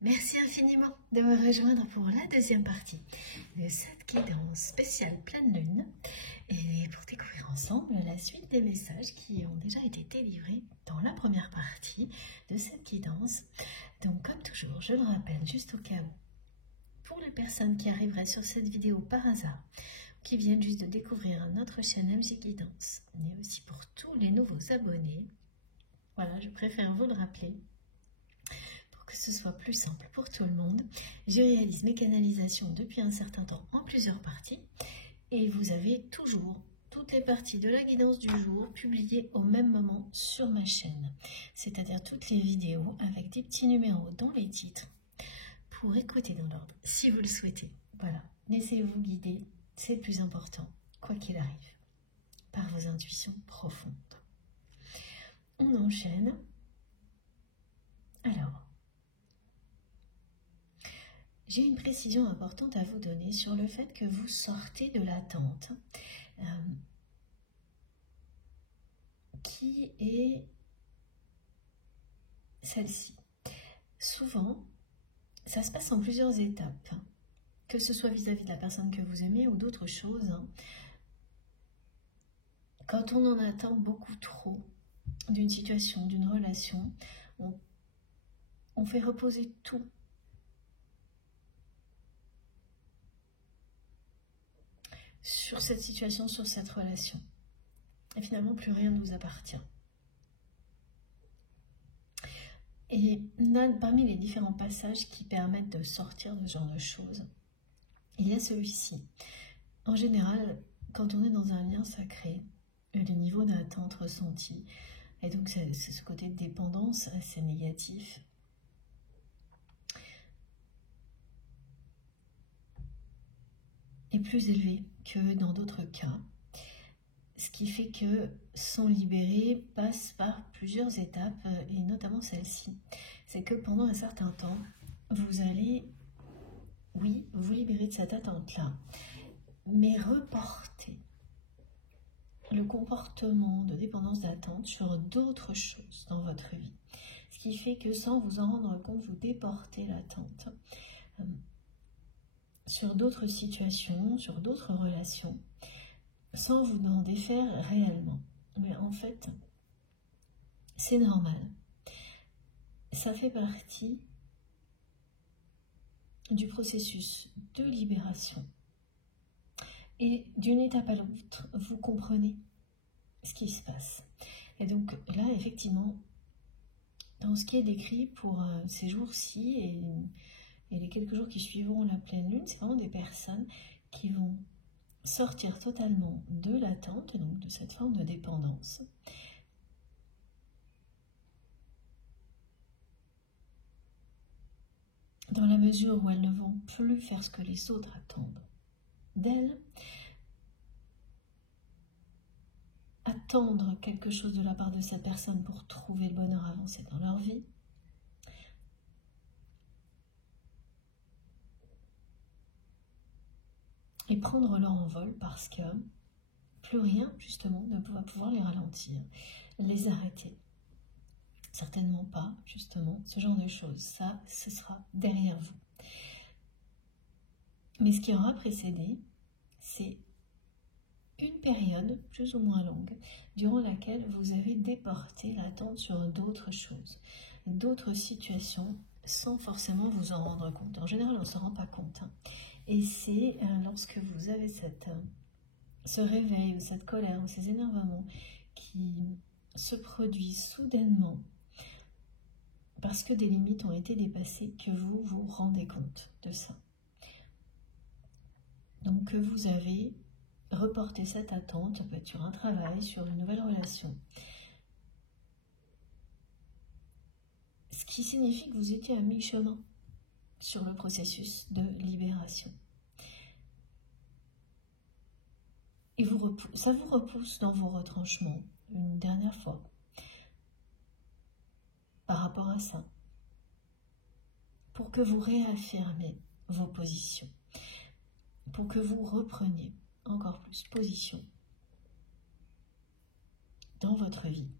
Merci infiniment de me rejoindre pour la deuxième partie de cette guidance spéciale pleine lune et pour découvrir ensemble la suite des messages qui ont déjà été délivrés dans la première partie de cette guidance. Donc comme toujours, je le rappelle juste au cas où, pour les personnes qui arriveraient sur cette vidéo par hasard, qui viennent juste de découvrir notre chaîne MJ Guidance, mais aussi pour tous les nouveaux abonnés, voilà, je préfère vous le rappeler, que ce soit plus simple pour tout le monde. Je réalise mes canalisations depuis un certain temps en plusieurs parties et vous avez toujours toutes les parties de la guidance du jour publiées au même moment sur ma chaîne, c'est-à-dire toutes les vidéos avec des petits numéros dans les titres pour écouter dans l'ordre si vous le souhaitez. Voilà, laissez-vous guider, c'est le plus important, quoi qu'il arrive, par vos intuitions profondes. On enchaîne. Alors, j'ai une précision importante à vous donner sur le fait que vous sortez de l'attente qui est celle-ci. Souvent, ça se passe en plusieurs étapes, que ce soit vis-à-vis de la personne que vous aimez ou d'autres choses. Quand on en attend beaucoup trop d'une situation, d'une relation, on fait reposer tout sur cette situation, sur cette relation. Et finalement, plus rien ne nous appartient. Et là, parmi les différents passages qui permettent de sortir de ce genre de choses, il y a celui-ci. En général, quand on est dans un lien sacré, le niveau d'attente ressenti, et donc c'est ce côté de dépendance assez négatif, est plus élevé que dans d'autres cas. Ce qui fait que s'en libérer passe par plusieurs étapes, et notamment celle-ci. C'est que pendant un certain temps, vous allez, oui, vous libérer de cette attente-là, mais reporter le comportement de dépendance d'attente sur d'autres choses dans votre vie. Ce qui fait que sans vous en rendre compte, vous déportez l'attente sur d'autres situations, sur d'autres relations, sans vous en défaire réellement. Mais en fait, c'est normal. Ça fait partie du processus de libération. Et d'une étape à l'autre, vous comprenez ce qui se passe. Et donc là, effectivement, dans ce qui est décrit pour ces jours-ci et les quelques jours qui suivront la pleine lune, c'est vraiment des personnes qui vont sortir totalement de l'attente, donc de cette forme de dépendance, dans la mesure où elles ne vont plus faire ce que les autres attendent d'elles, attendre quelque chose de la part de cette personne pour trouver le bonheur avancé dans leur vie, et prendre leur envol parce que plus rien, justement, ne va pouvoir les ralentir, les arrêter. Certainement pas, justement, ce genre de choses. Ça, ce sera derrière vous. Mais ce qui aura précédé, c'est une période plus ou moins longue durant laquelle vous avez déporté l'attente sur d'autres choses, d'autres situations, sans forcément vous en rendre compte. En général, on ne s'en rend pas compte. Et c'est lorsque vous avez ce réveil, ou cette colère, ou ces énervements qui se produisent soudainement parce que des limites ont été dépassées que vous vous rendez compte de ça. Donc que vous avez reporté cette attente, ça peut être sur un travail, sur une nouvelle relation. Ce qui signifie que vous étiez à mi-chemin sur le processus de libération. Et ça vous repousse dans vos retranchements une dernière fois par rapport à ça, pour que vous réaffirmez vos positions, pour que vous repreniez encore plus position dans votre vie.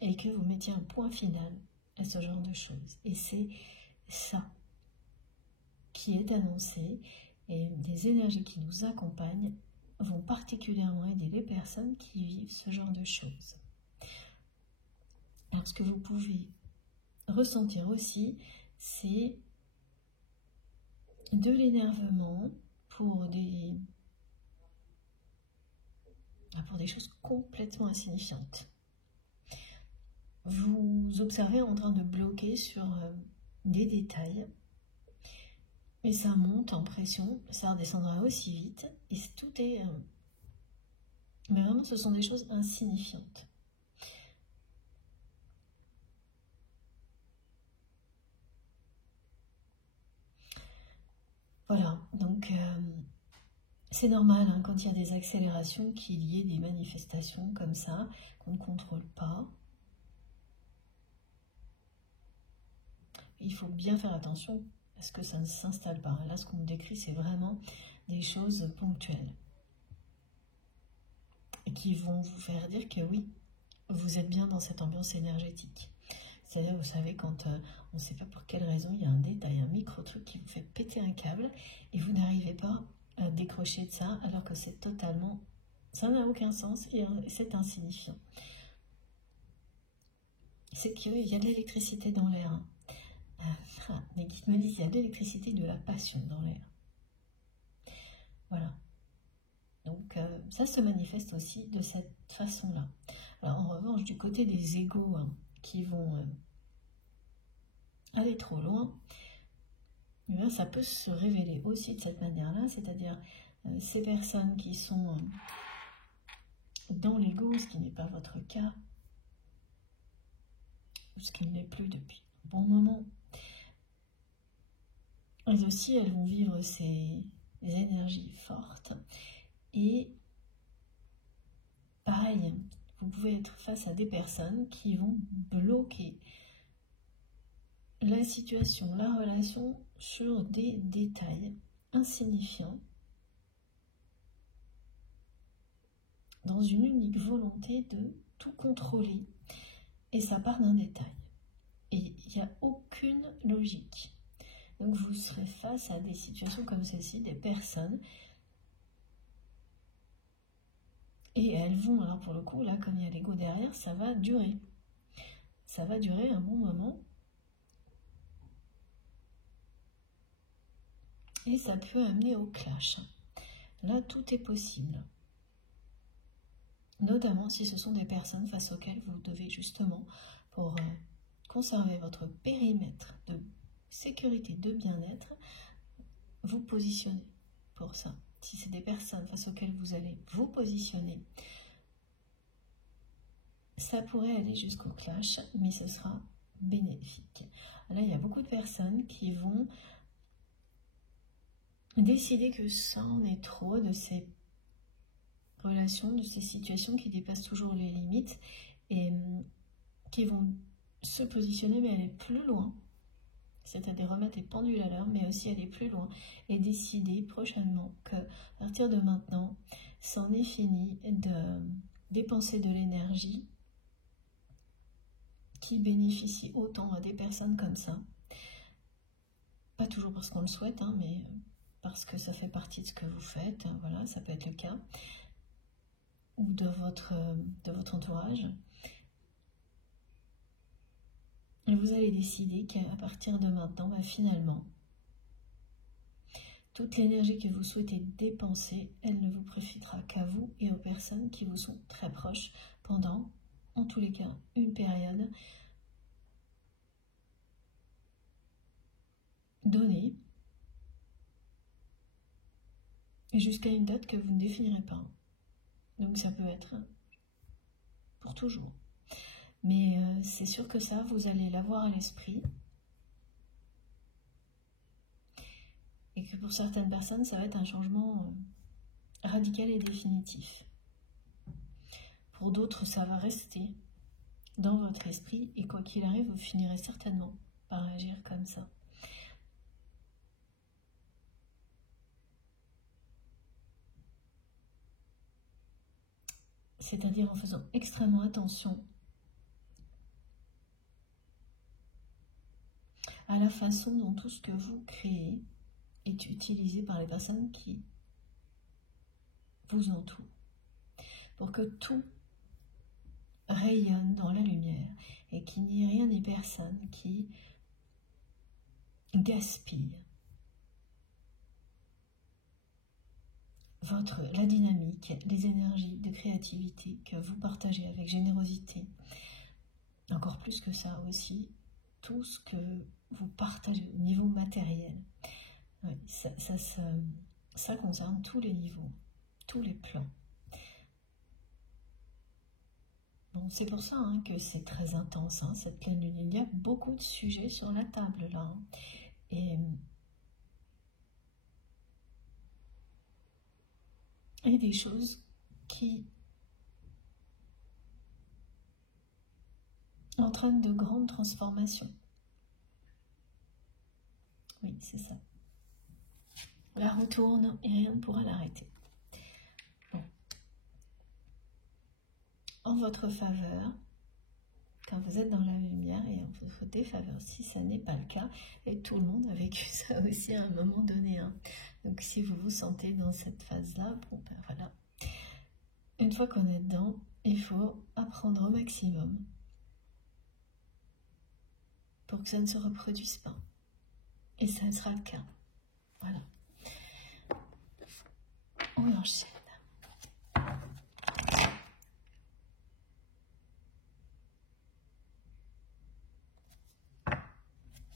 et que vous mettiez un point final à ce genre de choses. Et c'est ça qui est annoncé, et des énergies qui nous accompagnent vont particulièrement aider les personnes qui vivent ce genre de choses. Alors ce que vous pouvez ressentir aussi, c'est de l'énervement pour des choses complètement insignifiantes. Vous observez en train de bloquer sur des détails, et ça monte en pression, ça redescendra aussi vite, et tout est... mais vraiment, ce sont des choses insignifiantes. Voilà, donc c'est normal hein, quand il y a des accélérations qu'il y ait des manifestations comme ça, qu'on ne contrôle pas. Il faut bien faire attention à ce que ça ne s'installe pas. Là, ce qu'on décrit, c'est vraiment des choses ponctuelles et qui vont vous faire dire que oui, vous êtes bien dans cette ambiance énergétique. C'est-à-dire, vous savez, quand on ne sait pas pour quelle raison, il y a un détail, un micro-truc qui vous fait péter un câble et vous n'arrivez pas à décrocher de ça alors que c'est totalement... ça n'a aucun sens et c'est insignifiant. C'est qu'il y a de l'électricité dans l'air. Hein. Les guides me disent qu'il y a de l'électricité et de la passion dans l'air. Voilà. Donc ça se manifeste aussi de cette façon-là. Alors en revanche, du côté des égos hein, qui vont aller trop loin, eh bien, ça peut se révéler aussi de cette manière-là, c'est-à-dire ces personnes qui sont dans l'ego, ce qui n'est pas votre cas, ou ce qui ne l'est plus depuis un bon moment, elles aussi, elles vont vivre ces énergies fortes. Et pareil, vous pouvez être face à des personnes qui vont bloquer la situation, la relation sur des détails insignifiants dans une unique volonté de tout contrôler. Et ça part d'un détail. Et il n'y a aucune logique. Donc vous serez face à des situations comme celle-ci, des personnes, et elles vont, alors pour le coup, là, comme il y a l'ego derrière, ça va durer. Ça va durer un bon moment. Et ça peut amener au clash. Là, tout est possible. Notamment si ce sont des personnes face auxquelles vous devez justement, pour conserver votre périmètre de sécurité, de bien-être, vous positionner pour ça. Si c'est des personnes face auxquelles vous allez vous positionner, ça pourrait aller jusqu'au clash, mais ce sera bénéfique. Là, il y a beaucoup de personnes qui vont décider que ça en est trop de ces relations, de ces situations qui dépassent toujours les limites et qui vont se positionner mais aller plus loin, c'est-à-dire remettre les pendules à l'heure, mais aussi aller plus loin et décider prochainement que à partir de maintenant, c'en est fini de dépenser de l'énergie qui bénéficie autant à des personnes comme ça. Pas toujours parce qu'on le souhaite, hein, mais parce que ça fait partie de ce que vous faites, hein, voilà, ça peut être le cas, ou de votre entourage. Et vous allez décider qu'à partir de maintenant, bah, finalement, toute l'énergie que vous souhaitez dépenser, elle ne vous profitera qu'à vous et aux personnes qui vous sont très proches pendant, en tous les cas, une période donnée et jusqu'à une date que vous ne définirez pas. Donc ça peut être pour toujours. Mais c'est sûr que ça, vous allez l'avoir à l'esprit. Et que pour certaines personnes, ça va être un changement radical et définitif. Pour d'autres, ça va rester dans votre esprit. Et quoi qu'il arrive, vous finirez certainement par agir comme ça. C'est-à-dire en faisant extrêmement attention à la façon dont tout ce que vous créez est utilisé par les personnes qui vous entourent. Pour que tout rayonne dans la lumière et qu'il n'y ait rien ni personne qui gaspille la dynamique, les énergies de créativité que vous partagez avec générosité. Encore plus que ça aussi, tout ce que vous partagez au niveau matériel. Oui, ça concerne tous les niveaux, tous les plans. Bon, c'est pour ça que c'est très intense, cette pleine lune. Il y a beaucoup de sujets sur la table là. Et des choses qui entraînent de grandes transformations. Oui, c'est ça. La retourne et rien ne pourra l'arrêter. Bon. En votre faveur, quand vous êtes dans la lumière, et en votre défaveur si ça n'est pas le cas, et tout le monde a vécu ça aussi à un moment donné. Donc si vous vous sentez dans cette phase-là, bon ben voilà. Une fois qu'on est dedans, il faut apprendre au maximum pour que ça ne se reproduise pas. Et ça sera le cas. Voilà. On enchaîne.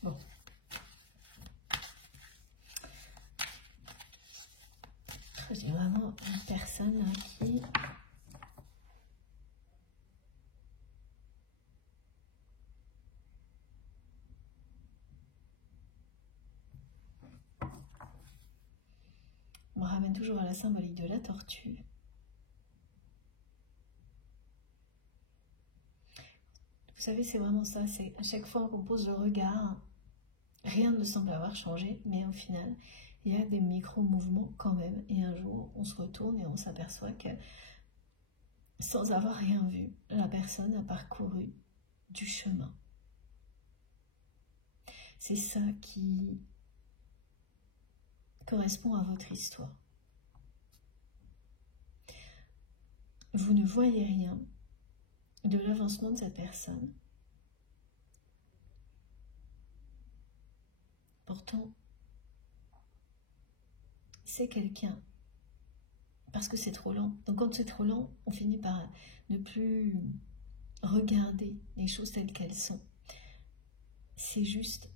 Bon. J'ai vraiment une personne là qui... On me ramène toujours à la symbolique de la tortue. Vous savez, c'est vraiment ça. C'est à chaque fois qu'on pose le regard, rien ne semble avoir changé, mais au final, il y a des micro-mouvements quand même. Et un jour, on se retourne et on s'aperçoit que, sans avoir rien vu, la personne a parcouru du chemin. C'est ça qui correspond à votre histoire. Vous ne voyez rien de l'avancement de cette personne. Pourtant, c'est quelqu'un. Parce que c'est trop lent. Donc quand c'est trop lent, on finit par ne plus regarder les choses telles qu'elles sont. C'est juste...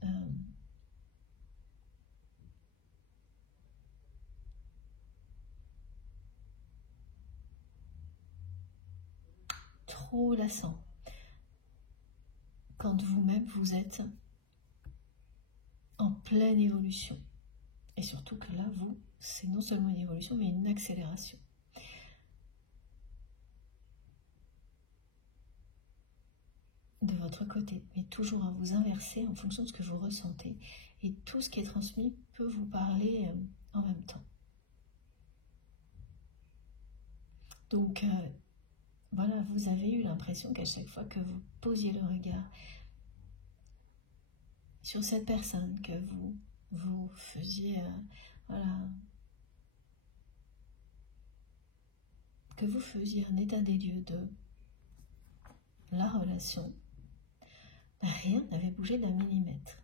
trop lassant. Quand vous-même, vous êtes en pleine évolution. Et surtout que là, vous, c'est non seulement une évolution, mais une accélération. De votre côté, mais toujours à vous inverser en fonction de ce que vous ressentez. Et tout ce qui est transmis peut vous parler en même temps. Donc, voilà, vous avez eu l'impression qu'à chaque fois que vous posiez le regard sur cette personne, que vous faisiez, voilà, que vous faisiez un état des lieux de la relation, rien n'avait bougé d'un millimètre.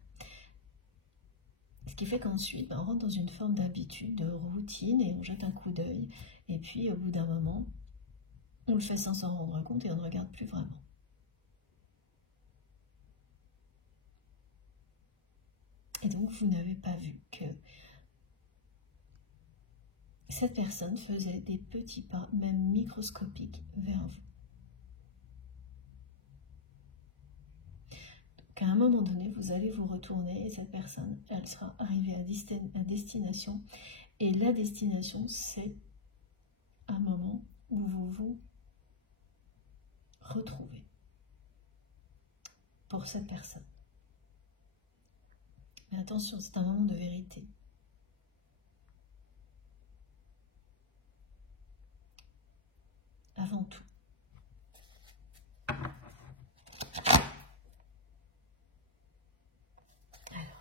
Ce qui fait qu'ensuite, on rentre dans une forme d'habitude, de routine, et on jette un coup d'œil, et puis au bout d'un moment, on le fait sans s'en rendre compte et on ne regarde plus vraiment. Et donc, vous n'avez pas vu que cette personne faisait des petits pas, même microscopiques, vers vous. Donc, à un moment donné, vous allez vous retourner et cette personne, elle sera arrivée à destination. Et la destination, c'est un moment où vous vous retrouvez pour cette personne. Mais attention, c'est un moment de vérité. Avant tout. Alors,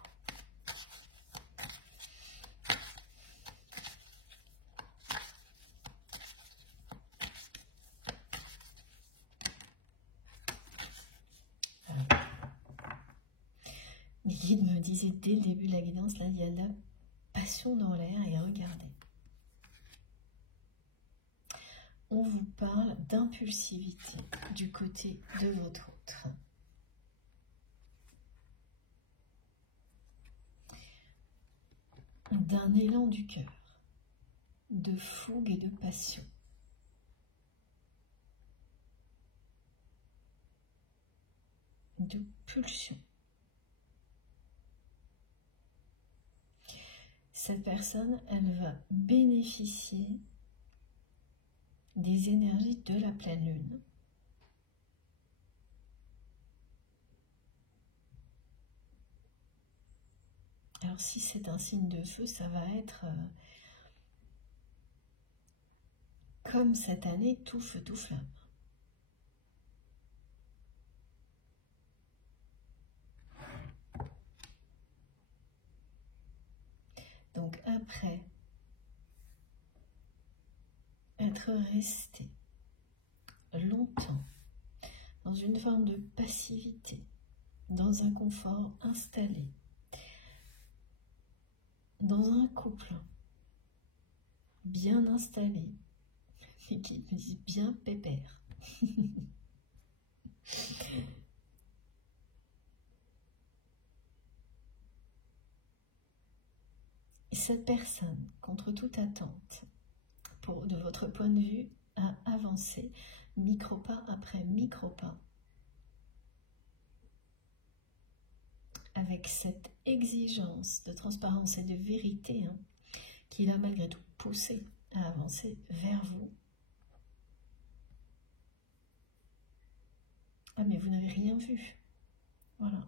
Les guides me disaient dès le début de la guidance, là, il y a de la passion dans l'air et regardez. On vous parle d'impulsivité du côté de votre autre. D'un élan du cœur, de fougue et de passion. De pulsion. Cette personne, elle va bénéficier des énergies de la pleine lune. Alors si c'est un signe de feu, ça va être comme cette année, tout feu, tout flamme. Donc après être resté longtemps dans une forme de passivité, dans un confort installé, dans un couple bien installé, et qui me dit bien pépère. Et cette personne, contre toute attente, de votre point de vue, a avancé micro-pas après micro-pas, avec cette exigence de transparence et de vérité qui l'a malgré tout poussé à avancer vers vous. Ah mais vous n'avez rien vu. Voilà.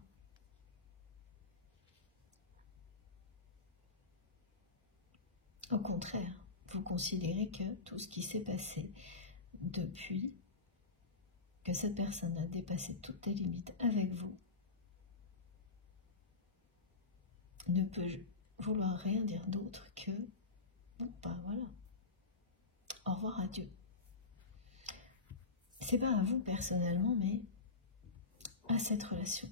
Au contraire, vous considérez que tout ce qui s'est passé depuis que cette personne a dépassé toutes les limites avec vous ne peut vouloir rien dire d'autre que bon, bah voilà, au revoir, adieu. C'est pas à vous personnellement, mais à cette relation.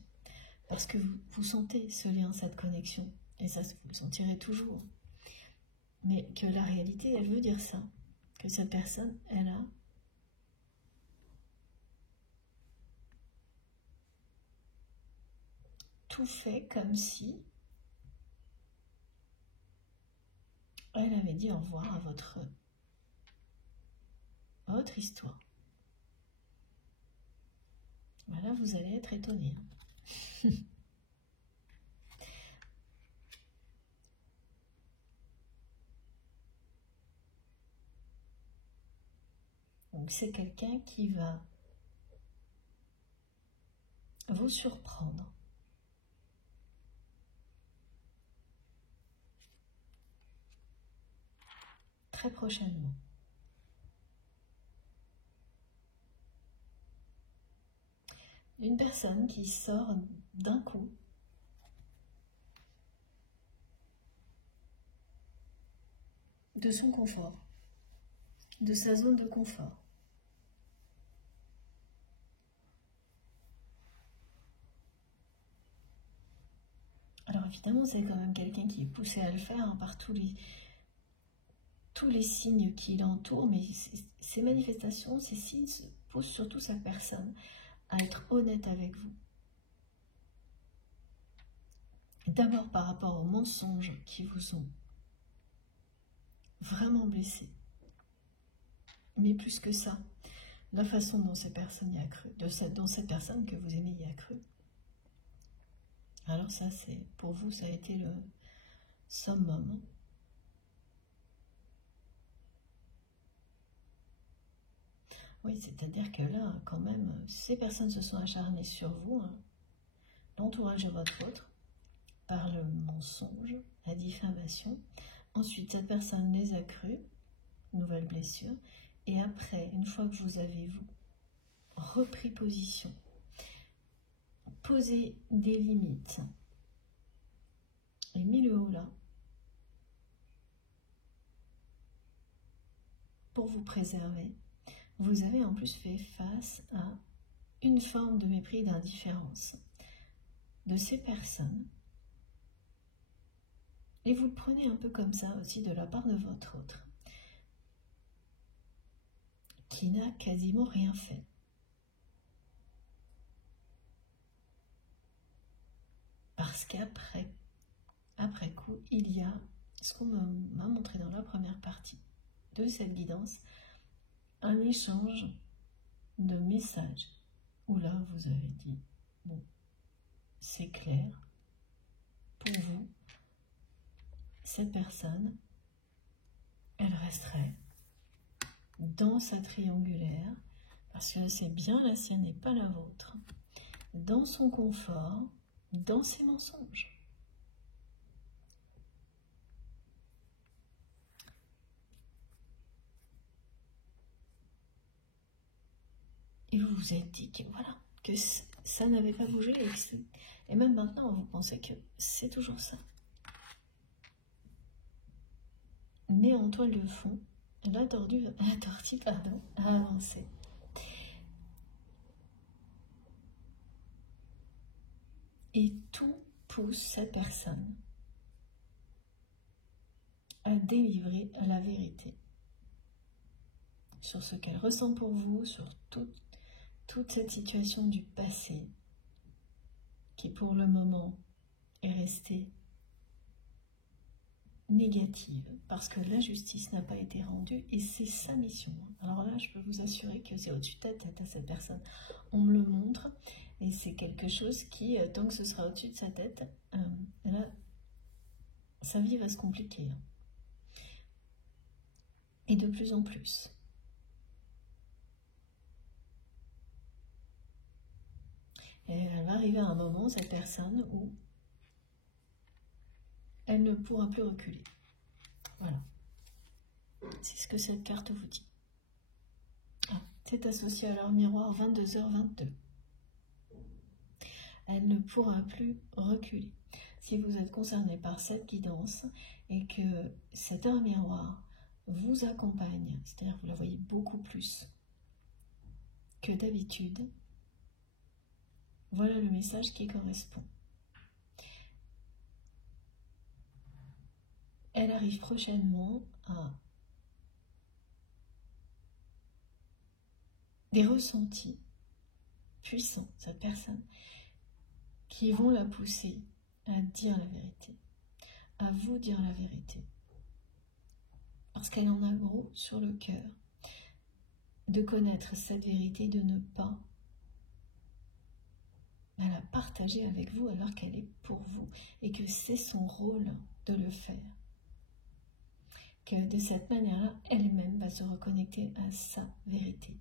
Parce que vous sentez ce lien, cette connexion, et ça, vous le sentirez toujours. Mais que la réalité, elle veut dire ça. Que cette personne, elle a tout fait comme si elle avait dit au revoir à votre histoire. Voilà, vous allez être étonné. Donc c'est quelqu'un qui va vous surprendre. Très prochainement. Une personne qui sort d'un coup de son confort, de sa zone de confort. Alors évidemment, c'est quand même quelqu'un qui est poussé à le faire par tous les signes qui l'entourent, mais ces manifestations, ces signes poussent surtout sa personne à être honnête avec vous. D'abord par rapport aux mensonges qui vous ont vraiment blessé. Mais plus que ça, la façon dont ces personnes y a cru, dont cette personne que vous aimez y a cru. Alors ça, c'est pour vous, ça a été le summum. Oui, c'est-à-dire que là, quand même, ces personnes se sont acharnées sur vous, l'entourage de votre autre, par le mensonge, la diffamation. Ensuite, cette personne les a crues, nouvelle blessure. Et après, une fois que vous avez, vous, repris position, posé des limites, et mis le haut là, pour vous préserver, vous avez en plus fait face à une forme de mépris, d'indifférence. de ces personnes. Et vous le prenez un peu comme ça aussi de la part de votre autre, qui n'a quasiment rien fait. Parce qu'après coup, il y a ce qu'on m'a montré dans la première partie de cette guidance, un échange de messages, où là vous avez dit, bon, c'est clair, pour vous, cette personne, elle resterait dans sa triangulaire, parce que c'est bien la sienne et pas la vôtre, dans son confort, dans ses mensonges. Et vous vous êtes dit que voilà, que ça n'avait pas bougé, et même maintenant vous pensez que c'est toujours ça. Mais en toile de fond, la tortue a avancé. Et tout pousse cette personne à délivrer la vérité sur ce qu'elle ressent pour vous, sur toute cette situation du passé qui pour le moment est restée négative parce que la justice n'a pas été rendue et c'est sa mission. Alors là, je peux vous assurer que c'est au-dessus de la tête à cette personne. On me le montre et c'est quelque chose qui, tant que ce sera au-dessus de sa tête, là, sa vie va se compliquer. Et de plus en plus. Et elle va arriver à un moment, cette personne, où elle ne pourra plus reculer. Voilà. C'est ce que cette carte vous dit. Ah, c'est associé à leur miroir 22h22. Elle ne pourra plus reculer. Si vous êtes concerné par cette guidance et que cette heure miroir vous accompagne, c'est-à-dire que vous la voyez beaucoup plus que d'habitude, voilà le message qui correspond. Elle arrive prochainement à des ressentis puissants, cette personne, qui vont la pousser à dire la vérité, à vous dire la vérité. Parce qu'elle en a gros sur le cœur de connaître cette vérité, de ne pas la partager avec vous alors qu'elle est pour vous et que c'est son rôle de le faire. Que de cette manière-là, elle-même va se reconnecter à sa vérité.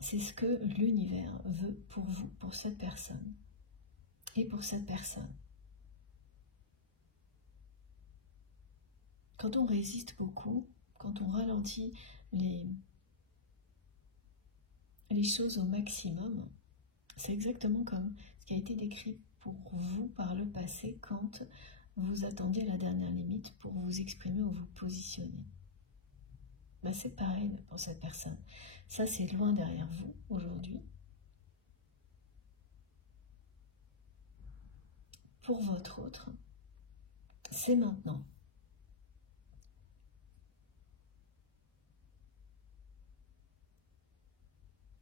C'est ce que l'univers veut pour vous, pour cette personne et pour cette personne. Quand on résiste beaucoup, quand on ralentit les choses au maximum, c'est exactement comme ce qui a été décrit pour vous par le passé quand vous attendiez la dernière limite pour vous exprimer ou vous positionner. Ben c'est pareil pour cette personne. Ça, c'est loin derrière vous aujourd'hui. Pour votre autre, c'est maintenant.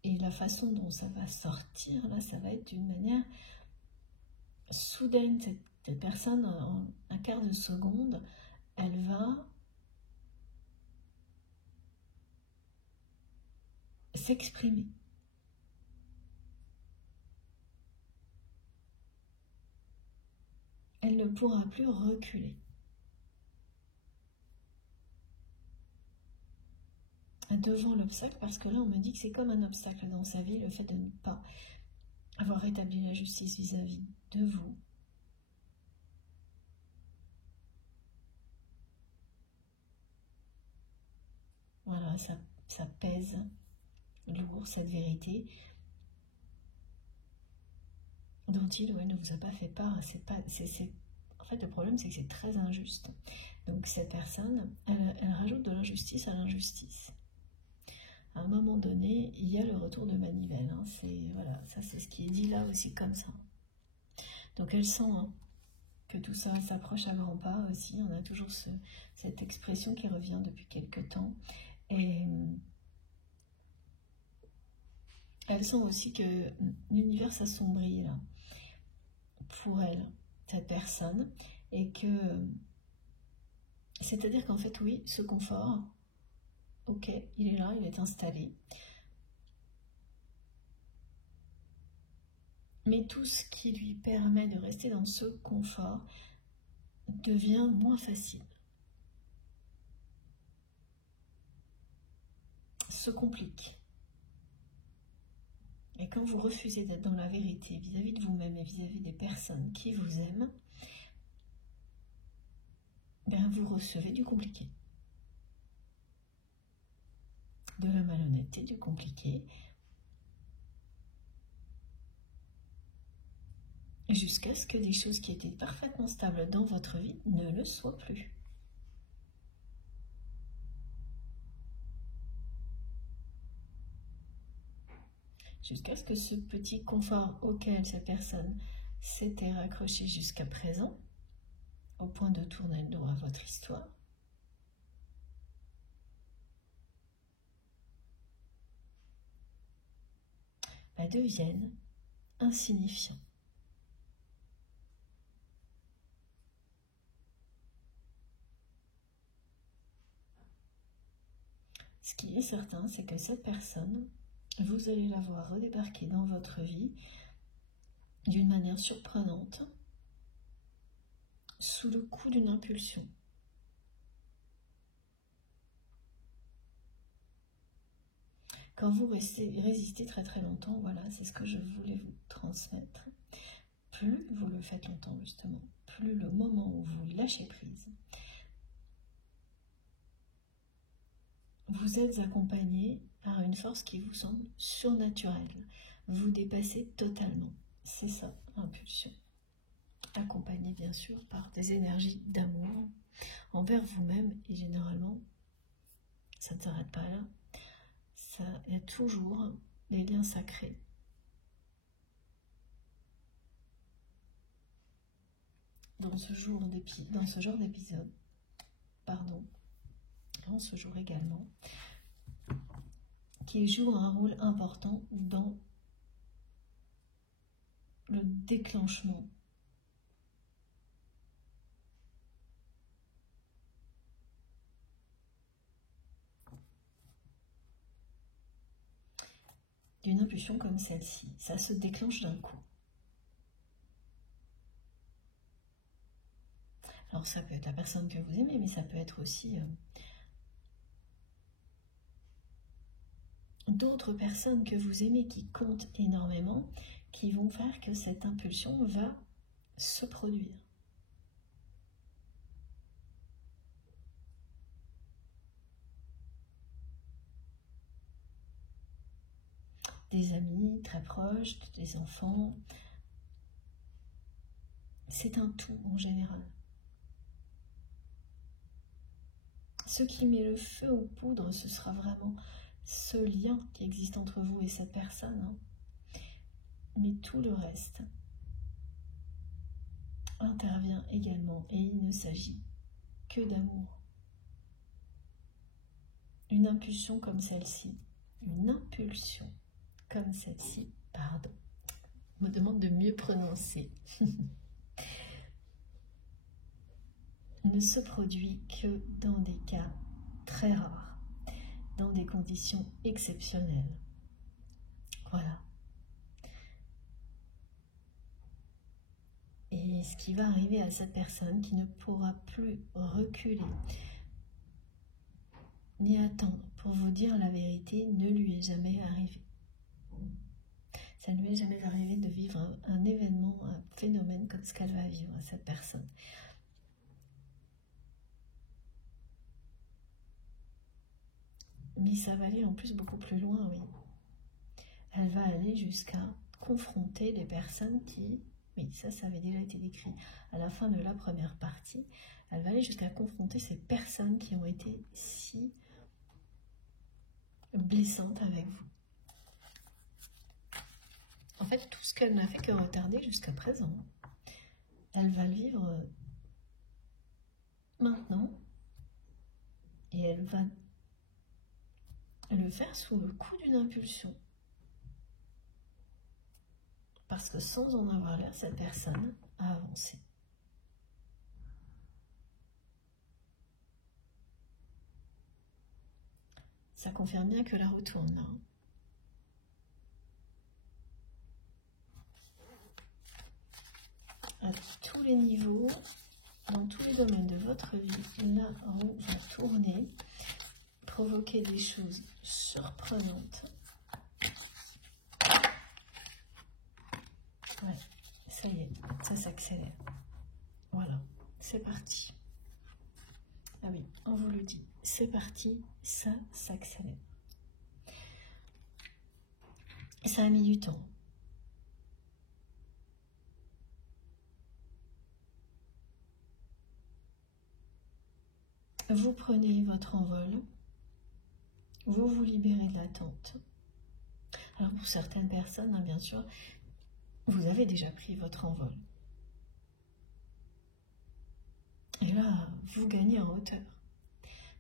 Et la façon dont ça va sortir, là, ça va être d'une manière soudaine. Cette personne, en un quart de seconde, elle va s'exprimer. Elle ne pourra plus reculer. Devant l'obstacle, parce que là on me dit que c'est comme un obstacle dans sa vie, le fait de ne pas avoir rétabli la justice vis-à-vis de vous. Voilà, ça pèse lourd cette vérité dont il ou elle ne vous a pas fait part. En fait, le problème c'est que c'est très injuste. Donc cette personne, elle rajoute de l'injustice à l'injustice. À un moment donné, il y a le retour de manivelle. Voilà, ça c'est ce qui est dit là aussi comme ça. Donc elle sent que tout ça s'approche à grands pas aussi. On a toujours cette expression qui revient depuis quelque temps. Et elle sent aussi que l'univers s'assombrit là, pour elle, cette personne. Et que, c'est-à-dire qu'en fait, oui, ce confort, ok, il est là, il est installé. Mais tout ce qui lui permet de rester dans ce confort devient moins facile. Se complique. Et quand vous refusez d'être dans la vérité vis-à-vis de vous-même et vis-à-vis des personnes qui vous aiment, ben vous recevez du compliqué. De la malhonnêteté, du compliqué. Jusqu'à ce que des choses qui étaient parfaitement stables dans votre vie ne le soient plus. Jusqu'à ce que ce petit confort auquel cette personne s'était raccrochée jusqu'à présent, au point de tourner le dos à votre histoire, devienne insignifiant. Ce qui est certain, c'est que cette personne, vous allez la voir redébarquer dans votre vie d'une manière surprenante, sous le coup d'une impulsion. Quand vous résistez très très longtemps, voilà, c'est ce que je voulais vous transmettre. Plus vous le faites longtemps justement, plus le moment où vous lâchez prise, vous êtes accompagné par une force qui vous semble surnaturelle. Vous dépassez totalement. C'est ça, impulsion. Accompagné bien sûr par des énergies d'amour envers vous-même, et généralement, ça ne s'arrête pas là. Il y a toujours des liens sacrés. Dans ce genre d'épisode, dans ce jour également, qui joue un rôle important dans le déclenchement d'une impulsion comme celle-ci. Ça se déclenche d'un coup. Alors ça peut être la personne que vous aimez, mais ça peut être aussi d'autres personnes que vous aimez qui comptent énormément, qui vont faire que cette impulsion va se produire. Des amis très proches, des enfants. C'est un tout en général. Ce qui met le feu aux poudres, ce sera vraiment ce lien qui existe entre vous et cette personne. Mais tout le reste intervient également, et il ne s'agit que d'amour. Une impulsion comme celle-ci, pardon, on me demande de mieux prononcer, ne se produit que dans des cas très rares, dans des conditions exceptionnelles. Voilà. Et ce qui va arriver à cette personne qui ne pourra plus reculer ni attendre pour vous dire la vérité ne lui est jamais arrivé. Ça ne lui est jamais arrivé de vivre un événement, un phénomène comme ce qu'elle va vivre, cette personne. Mais ça va aller en plus beaucoup plus loin, oui. Elle va aller jusqu'à confronter des personnes qui, oui, ça avait déjà été décrit à la fin de la première partie, elle va aller jusqu'à confronter ces personnes qui ont été si blessantes avec vous. En fait, tout ce qu'elle n'a fait que retarder jusqu'à présent, elle va le vivre maintenant et elle va le faire sous le coup d'une impulsion. Parce que sans en avoir l'air, cette personne a avancé. Ça confirme bien que la roue tourne là. À tous les niveaux, dans tous les domaines de votre vie, la roue va tourner, provoquer des choses surprenantes. Ouais, ça y est, ça s'accélère. Voilà, c'est parti. Ah oui, on vous le dit, c'est parti, ça s'accélère. Ça a mis du temps. Vous prenez votre envol, vous vous libérez de l'attente. Alors pour certaines personnes, hein, bien sûr, vous avez déjà pris votre envol. Et là, vous gagnez en hauteur.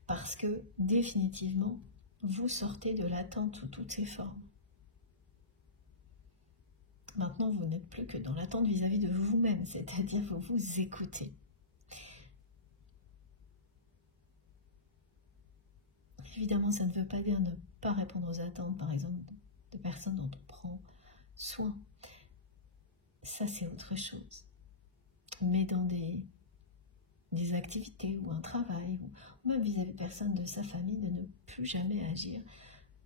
Parce que définitivement, vous sortez de l'attente sous toutes ses formes. Maintenant, vous n'êtes plus que dans l'attente vis-à-vis de vous-même, c'est-à-dire vous vous écoutez. Évidemment, ça ne veut pas dire ne pas répondre aux attentes, par exemple, de personnes dont on prend soin. Ça, c'est autre chose. Mais dans des activités ou un travail, ou même vis-à-vis de personnes de sa famille, de ne plus jamais agir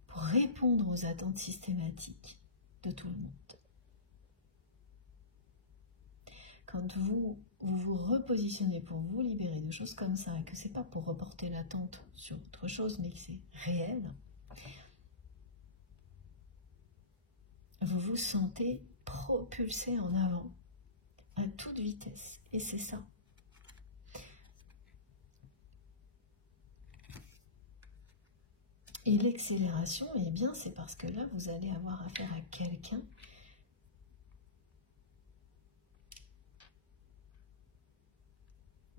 pour répondre aux attentes systématiques de tout le monde. Quand vous vous repositionnez pour vous libérer de choses comme ça, et que c'est pas pour reporter l'attente sur autre chose, mais que c'est réel, vous vous sentez propulsé en avant à toute vitesse. Et c'est ça. Et l'accélération, eh bien, c'est parce que là, vous allez avoir affaire à quelqu'un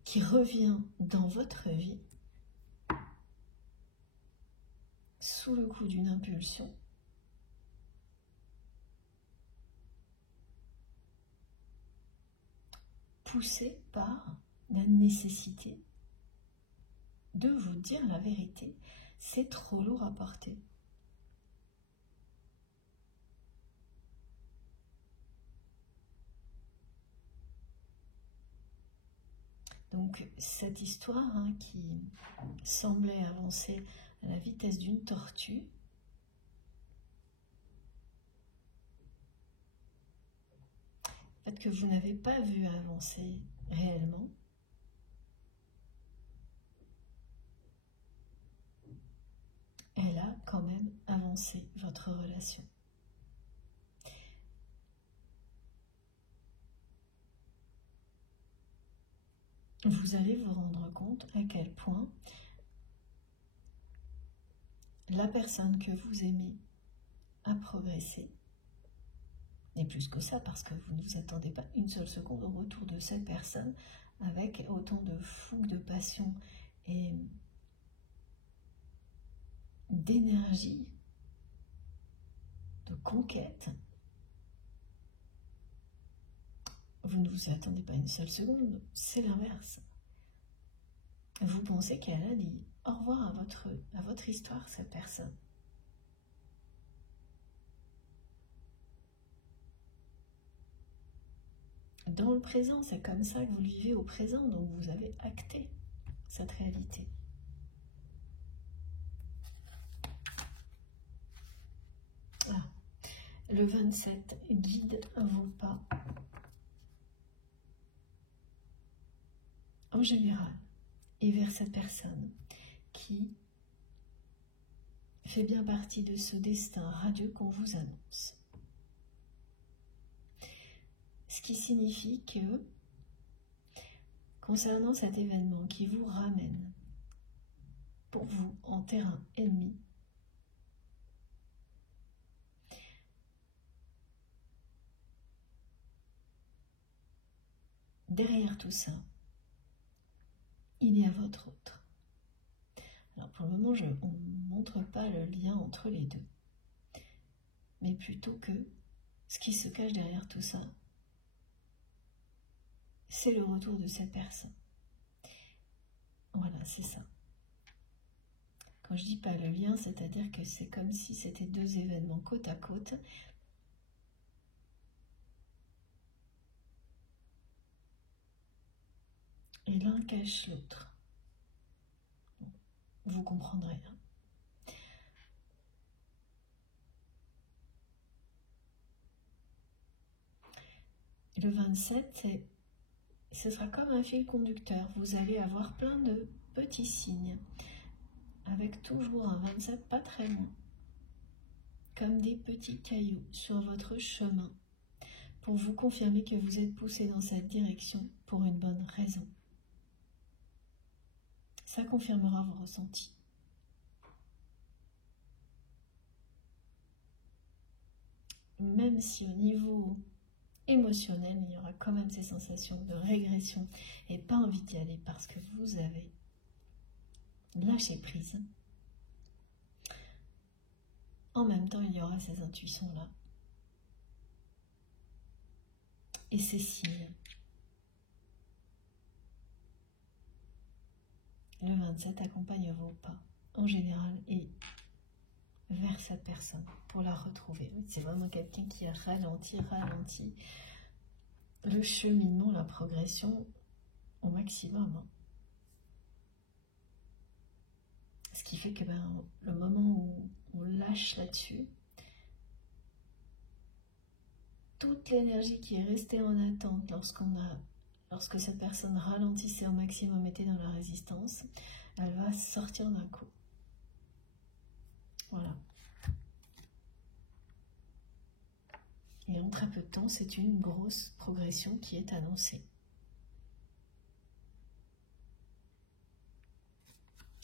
qui revient dans votre vie sous le coup d'une impulsion, poussé par la nécessité de vous dire la vérité. C'est trop lourd à porter. Donc cette histoire qui semblait avancer à la vitesse d'une tortue, le fait que vous n'avez pas vu avancer réellement, elle a quand même avancé votre relation. Vous allez vous rendre compte à quel point la personne que vous aimez a progressé. Et plus que ça, parce que vous ne vous attendez pas une seule seconde au retour de cette personne avec autant de fougue, de passion et d'énergie, de conquête. Vous ne vous attendez pas une seule seconde, c'est l'inverse. Vous pensez qu'elle a dit au revoir à votre histoire, cette personne. Dans le présent, c'est comme ça que vous le vivez au présent, donc vous avez acté cette réalité. Ah. Le 27, guide vos pas en général et vers cette personne qui fait bien partie de ce destin radieux qu'on vous annonce. Ce qui signifie que, concernant cet événement qui vous ramène pour vous en terrain ennemi, derrière tout ça, il y a votre autre. Alors pour le moment, on ne montre pas le lien entre les deux, mais plutôt que ce qui se cache derrière tout ça, c'est le retour de cette personne. Voilà, c'est ça. Quand je dis pas le lien, c'est-à-dire que c'est comme si c'était deux événements côte à côte. Et l'un cache l'autre. Vous comprendrez. Le 27, ce sera comme un fil conducteur. Vous allez avoir plein de petits signes, avec toujours un 27 pas très loin, comme des petits cailloux sur votre chemin, pour vous confirmer que vous êtes poussé dans cette direction pour une bonne raison. Ça confirmera vos ressentis. Même si au niveau émotionnel, il y aura quand même ces sensations de régression et pas envie d'y aller parce que vous avez lâché prise. En même temps, il y aura ces intuitions-là et ces signes. Le 27 accompagne vos pas en général et vers cette personne pour la retrouver. C'est vraiment quelqu'un qui a ralenti le cheminement, la progression au maximum. Ce qui fait que le moment où on lâche là-dessus, toute l'énergie qui est restée en attente lorsque cette personne ralentissait au maximum, était dans la résistance, elle va sortir d'un coup. Voilà. Et en très peu de temps, c'est une grosse progression qui est annoncée.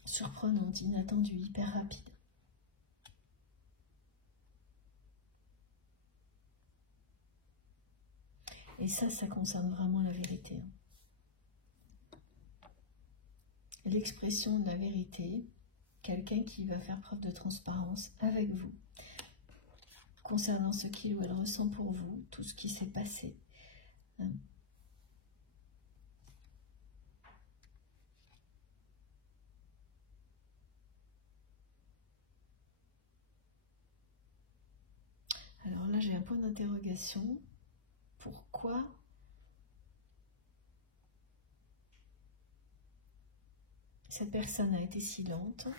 Surprenante, inattendue, hyper rapide. Et ça concerne vraiment la vérité. L'expression de la vérité, quelqu'un qui va faire preuve de transparence avec vous, concernant ce qu'il ou elle ressent pour vous, tout ce qui s'est passé. Alors là, j'ai un point d'interrogation. Pourquoi cette personne a été si lente?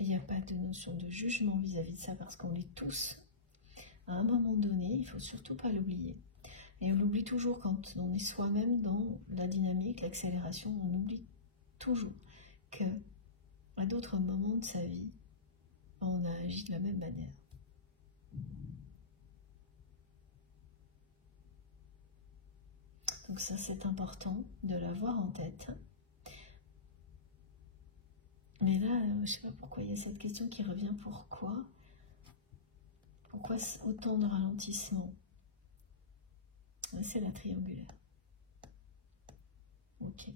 Il n'y a pas de notion de jugement vis-à-vis de ça parce qu'on l'est tous. À un moment donné, il ne faut surtout pas l'oublier. Et on l'oublie toujours quand on est soi-même dans la dynamique, l'accélération. On oublie toujours que à d'autres moments de sa vie, on a agi de la même manière. Donc ça, c'est important de l'avoir en tête. Mais là, je ne sais pas pourquoi il y a cette question qui revient. Pourquoi autant de ralentissement? C'est la triangulaire. Ok.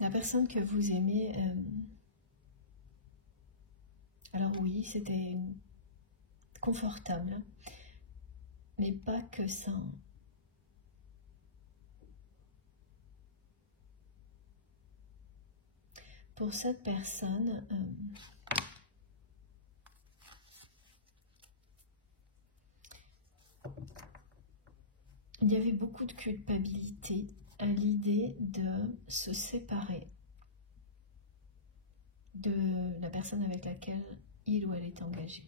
La personne que vous aimez, alors oui, c'était confortable, mais pas que ça. Pour cette personne, il y avait beaucoup de culpabilité à l'idée de se séparer de la personne avec laquelle il ou elle est engagé.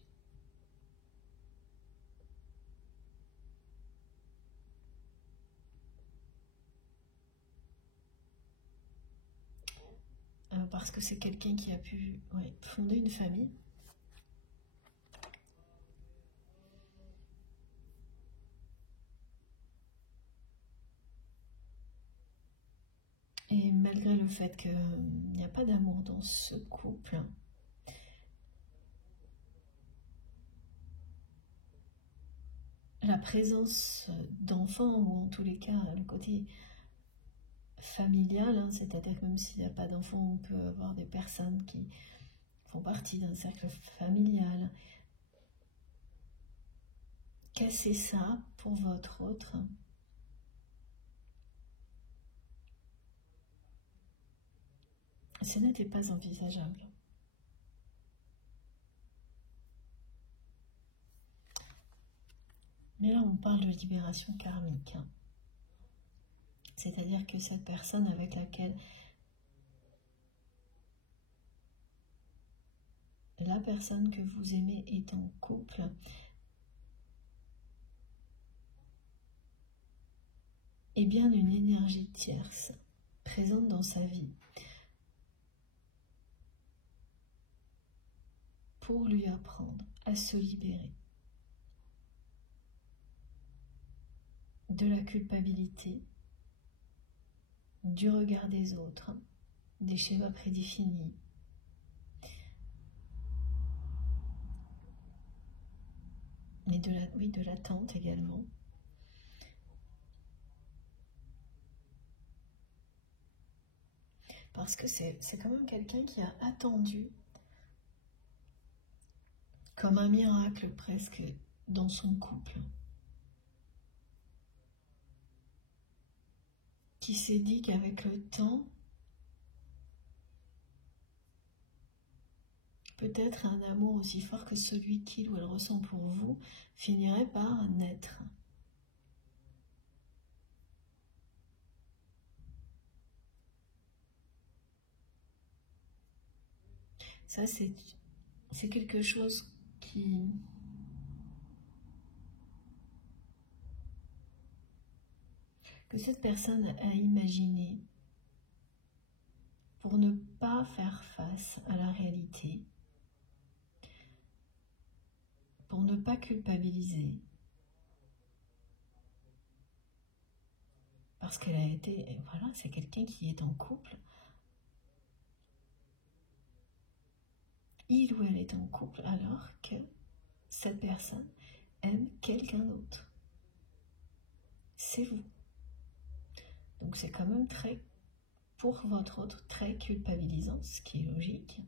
Parce que c'est quelqu'un qui a pu fonder une famille. Et malgré le fait qu'il n'y a pas d'amour dans ce couple, la présence d'enfants, ou en tous les cas le côté familial, hein, c'est-à-dire que même s'il n'y a pas d'enfants, on peut avoir des personnes qui font partie d'un cercle familial. Cassez ça pour votre autre. Ce n'était pas envisageable. Mais là, on parle de libération karmique. Hein. C'est-à-dire que cette personne avec laquelle la personne que vous aimez est en couple, est bien une énergie tierce présente dans sa vie pour lui apprendre à se libérer de la culpabilité, du regard des autres, des schémas prédéfinis, mais de l'attente également. Parce que c'est quand même quelqu'un qui a attendu, comme un miracle presque, dans son couple. Qui s'est dit qu'avec le temps, peut-être un amour aussi fort que celui qu'il ou elle ressent pour vous finirait par naître. Ça, c'est quelque chose que cette personne a imaginé pour ne pas faire face à la réalité, pour ne pas culpabiliser, parce qu'elle a été, voilà, c'est quelqu'un qui est en couple, il ou elle est en couple alors que cette personne aime quelqu'un d'autre. C'est vous. Donc c'est quand même très, pour votre autre, très culpabilisant, ce qui est logique,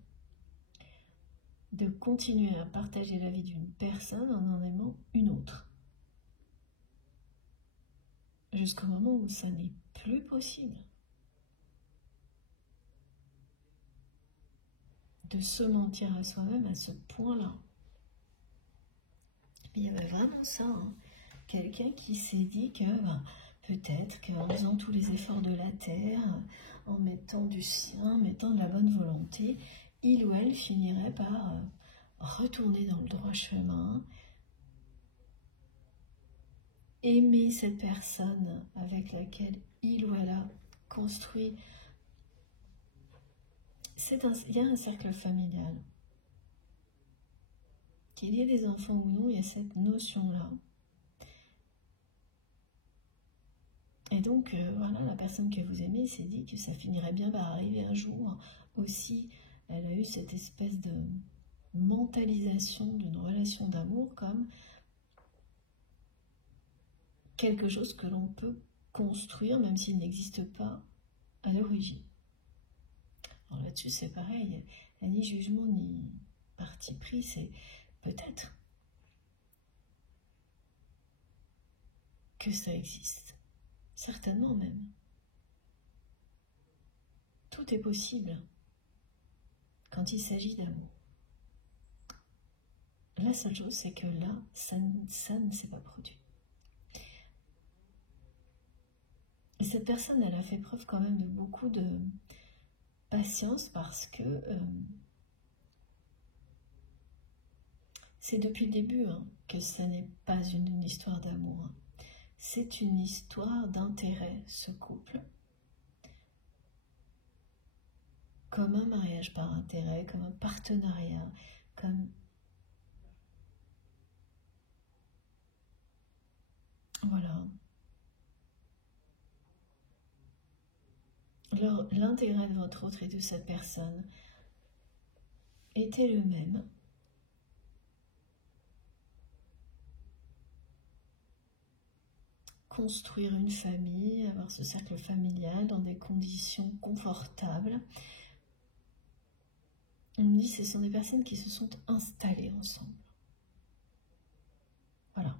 de continuer à partager la vie d'une personne en aimant une autre. Jusqu'au moment où ça n'est plus possible. De se mentir à soi-même à ce point-là. Il y avait vraiment ça, hein. Quelqu'un qui s'est dit que peut-être qu'en faisant tous les efforts de la terre, en mettant du sien, en mettant de la bonne volonté, il ou elle finirait par retourner dans le droit chemin, aimer cette personne avec laquelle il ou elle a construit. Il y a un cercle familial. Qu'il y ait des enfants ou non, il y a cette notion-là. Et donc, voilà, la personne que vous aimez s'est dit que ça finirait bien par arriver un jour. Aussi, elle a eu cette espèce de mentalisation d'une relation d'amour comme quelque chose que l'on peut construire, même s'il n'existe pas à l'origine. Alors là-dessus, c'est pareil, il n'y a ni jugement ni parti pris, c'est peut-être que ça existe. Certainement même. Tout est possible quand il s'agit d'amour. La seule chose, c'est que là, ça ne s'est pas produit. Et cette personne, elle a fait preuve quand même de beaucoup de patience parce que c'est depuis le début que ce n'est pas une histoire d'amour. C'est une histoire d'intérêt, ce couple. Comme un mariage par intérêt, comme un partenariat, comme... Voilà. L'intérêt de votre autre et de cette personne était le même. construire une famille, avoir ce cercle familial dans des conditions confortables. On me dit que ce sont des personnes qui se sont installées ensemble. Voilà.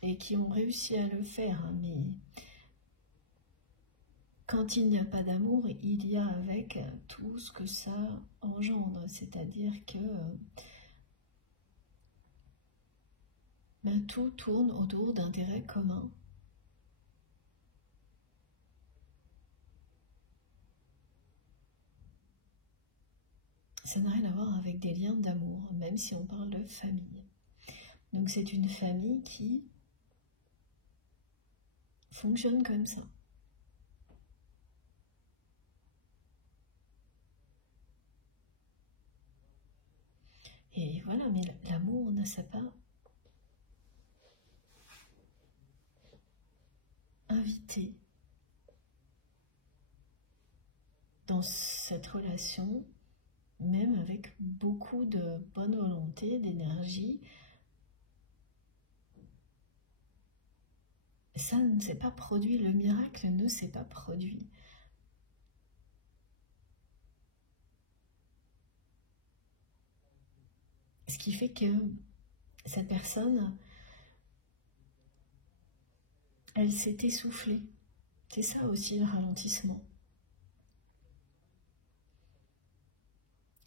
Et qui ont réussi à le faire, hein, mais quand il n'y a pas d'amour, il y a avec tout ce que ça engendre, c'est-à-dire que tout tourne autour d'intérêts communs. Ça n'a rien à voir avec des liens d'amour, même si on parle de famille. Donc c'est une famille qui fonctionne comme ça. Et voilà, mais l'amour ne s'est pas invité dans cette relation, même avec beaucoup de bonne volonté, d'énergie. Ça ne s'est pas produit, le miracle ne s'est pas produit. Ce qui fait que cette personne, elle s'est essoufflée. C'est ça aussi le ralentissement.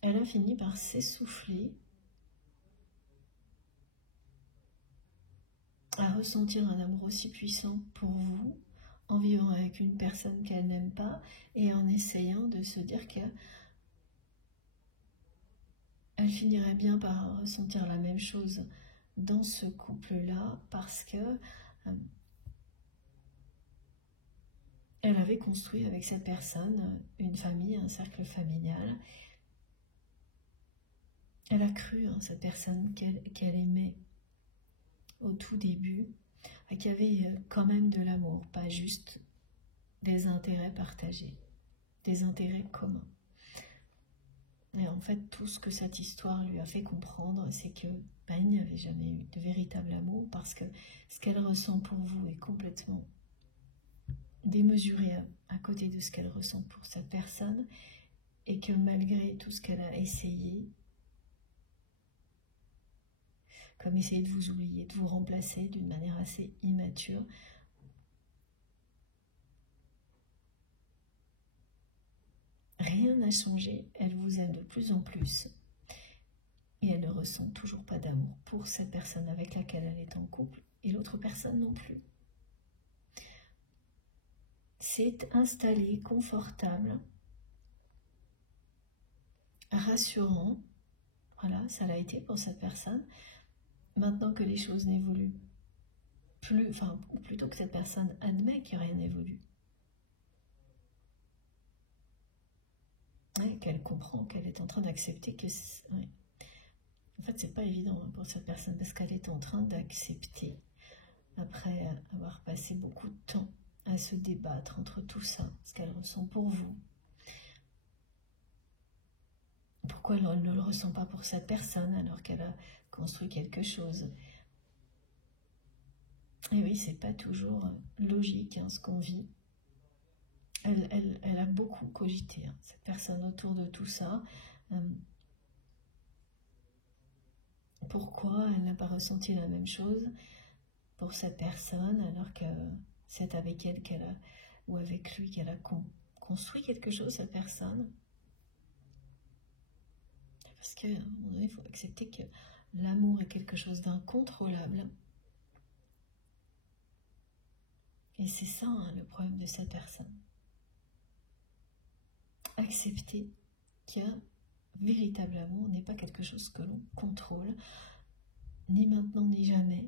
Elle a fini par s'essouffler, à ressentir un amour aussi puissant pour vous, en vivant avec une personne qu'elle n'aime pas, et en essayant de se dire que elle finirait bien par ressentir la même chose dans ce couple-là, parce que elle avait construit avec cette personne une famille, un cercle familial. Elle a cru en cette personne qu'elle aimait au tout début, qu'il y avait quand même de l'amour, pas juste des intérêts partagés, des intérêts communs. Et en fait, tout ce que cette histoire lui a fait comprendre, c'est que il n'y avait jamais eu de véritable amour, parce que ce qu'elle ressent pour vous est complètement démesuré à côté de ce qu'elle ressent pour cette personne, et que malgré tout ce qu'elle a essayé, comme essayer de vous oublier, de vous remplacer d'une manière assez immature, rien n'a changé, elle vous aime de plus en plus, et elle ne ressent toujours pas d'amour pour cette personne avec laquelle elle est en couple, et l'autre personne non plus. C'est installé, confortable, rassurant. Voilà, ça l'a été pour cette personne. Maintenant que les choses n'évoluent plus, enfin, ou plutôt que cette personne admet que rien n'évolue, qu'elle comprend, qu'elle est en train d'accepter que... Ouais. En fait, c'est pas évident pour cette personne, parce qu'elle est en train d'accepter, après avoir passé beaucoup de temps à se débattre entre tout ça, ce qu'elle ressent pour vous. Pourquoi elle ne le ressent pas pour cette personne alors qu'elle a construit quelque chose? Et oui, c'est pas toujours logique ce qu'on vit. Elle a beaucoup cogité, cette personne, autour de tout ça. Pourquoi elle n'a pas ressenti la même chose pour cette personne alors que c'est avec elle ou avec lui qu'elle a construit quelque chose, cette personne? Parce qu'à un moment donné, il faut accepter que l'amour est quelque chose d'incontrôlable. Et c'est ça le problème de cette personne. Accepter qu'un véritable amour n'est pas quelque chose que l'on contrôle, ni maintenant ni jamais.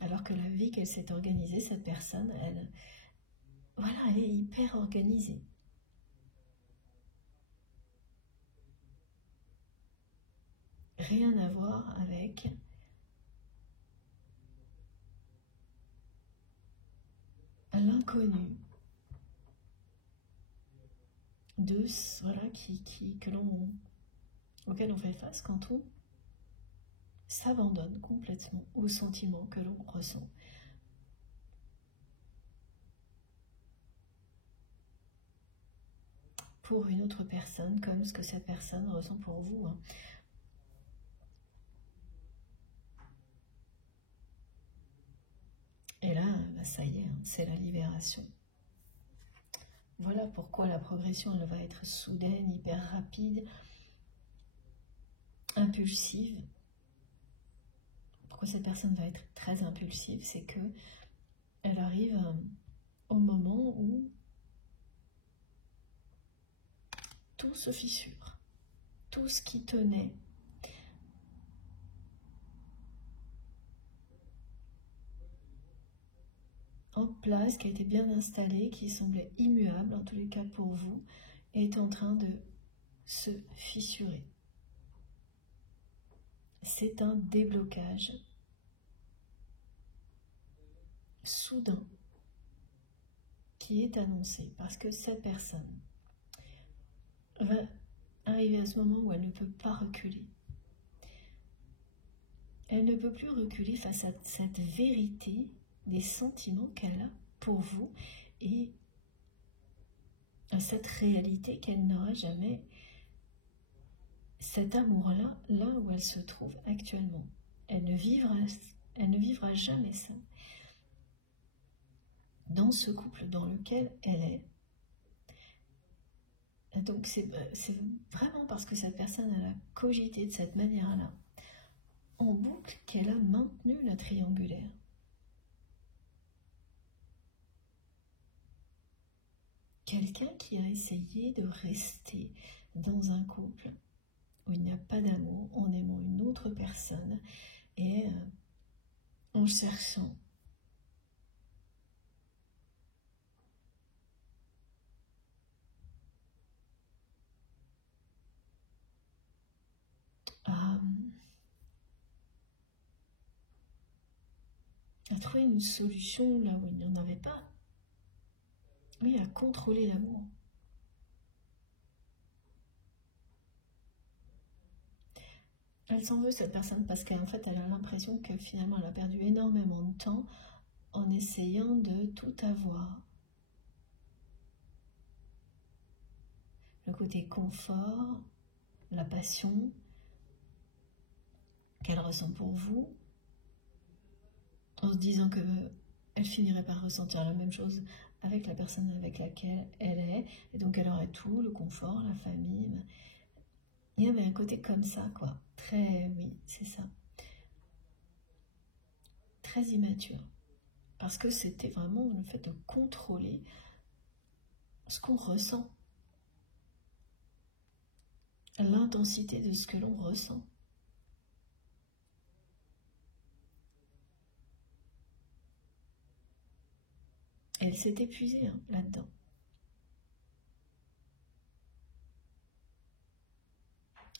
Alors que la vie qu'elle s'est organisée, cette personne, elle est hyper organisée. Rien à voir avec l'inconnu de que l'on auquel on fait face quand on s'abandonne complètement aux sentiments que l'on ressent. Pour une autre personne, comme ce que cette personne ressent pour vous. Et là, ça y est, c'est la libération. Voilà pourquoi la progression, elle va être soudaine, hyper rapide, impulsive. Pourquoi cette personne va être très impulsive, c'est que elle arrive au moment où tout se fissure. Tout ce qui tenait en place, qui a été bien installé, qui semblait immuable, en tous les cas pour vous, est en train de se fissurer. C'est un déblocage soudain qui est annoncé parce que cette personne va arriver à ce moment où elle ne peut pas reculer. Elle ne peut plus reculer face à cette vérité des sentiments qu'elle a pour vous et à cette réalité qu'elle n'aura jamais, cet amour-là, là où elle se trouve actuellement. Elle ne vivra jamais ça. Dans ce couple dans lequel elle est. Et donc c'est vraiment parce que cette personne elle a cogité de cette manière-là, en boucle, qu'elle a maintenu la triangulaire. Quelqu'un qui a essayé de rester dans un couple où il n'y a pas d'amour, en aimant une autre personne et en cherchant à trouver une solution là où il n'y en avait pas. Oui, à contrôler l'amour. Elle s'en veut, cette personne, parce qu'en fait, elle a l'impression que finalement, elle a perdu énormément de temps en essayant de tout avoir. Le côté confort, la passion qu'elle ressent pour vous, en se disant que elle finirait par ressentir la même chose avec la personne avec laquelle elle est, et donc elle aurait tout, le confort, la famille. Il y avait un côté comme ça, quoi. Très, oui, c'est ça. Très immature. Parce que c'était vraiment le fait de contrôler ce qu'on ressent. L'intensité de ce que l'on ressent. Elle s'est épuisée là-dedans.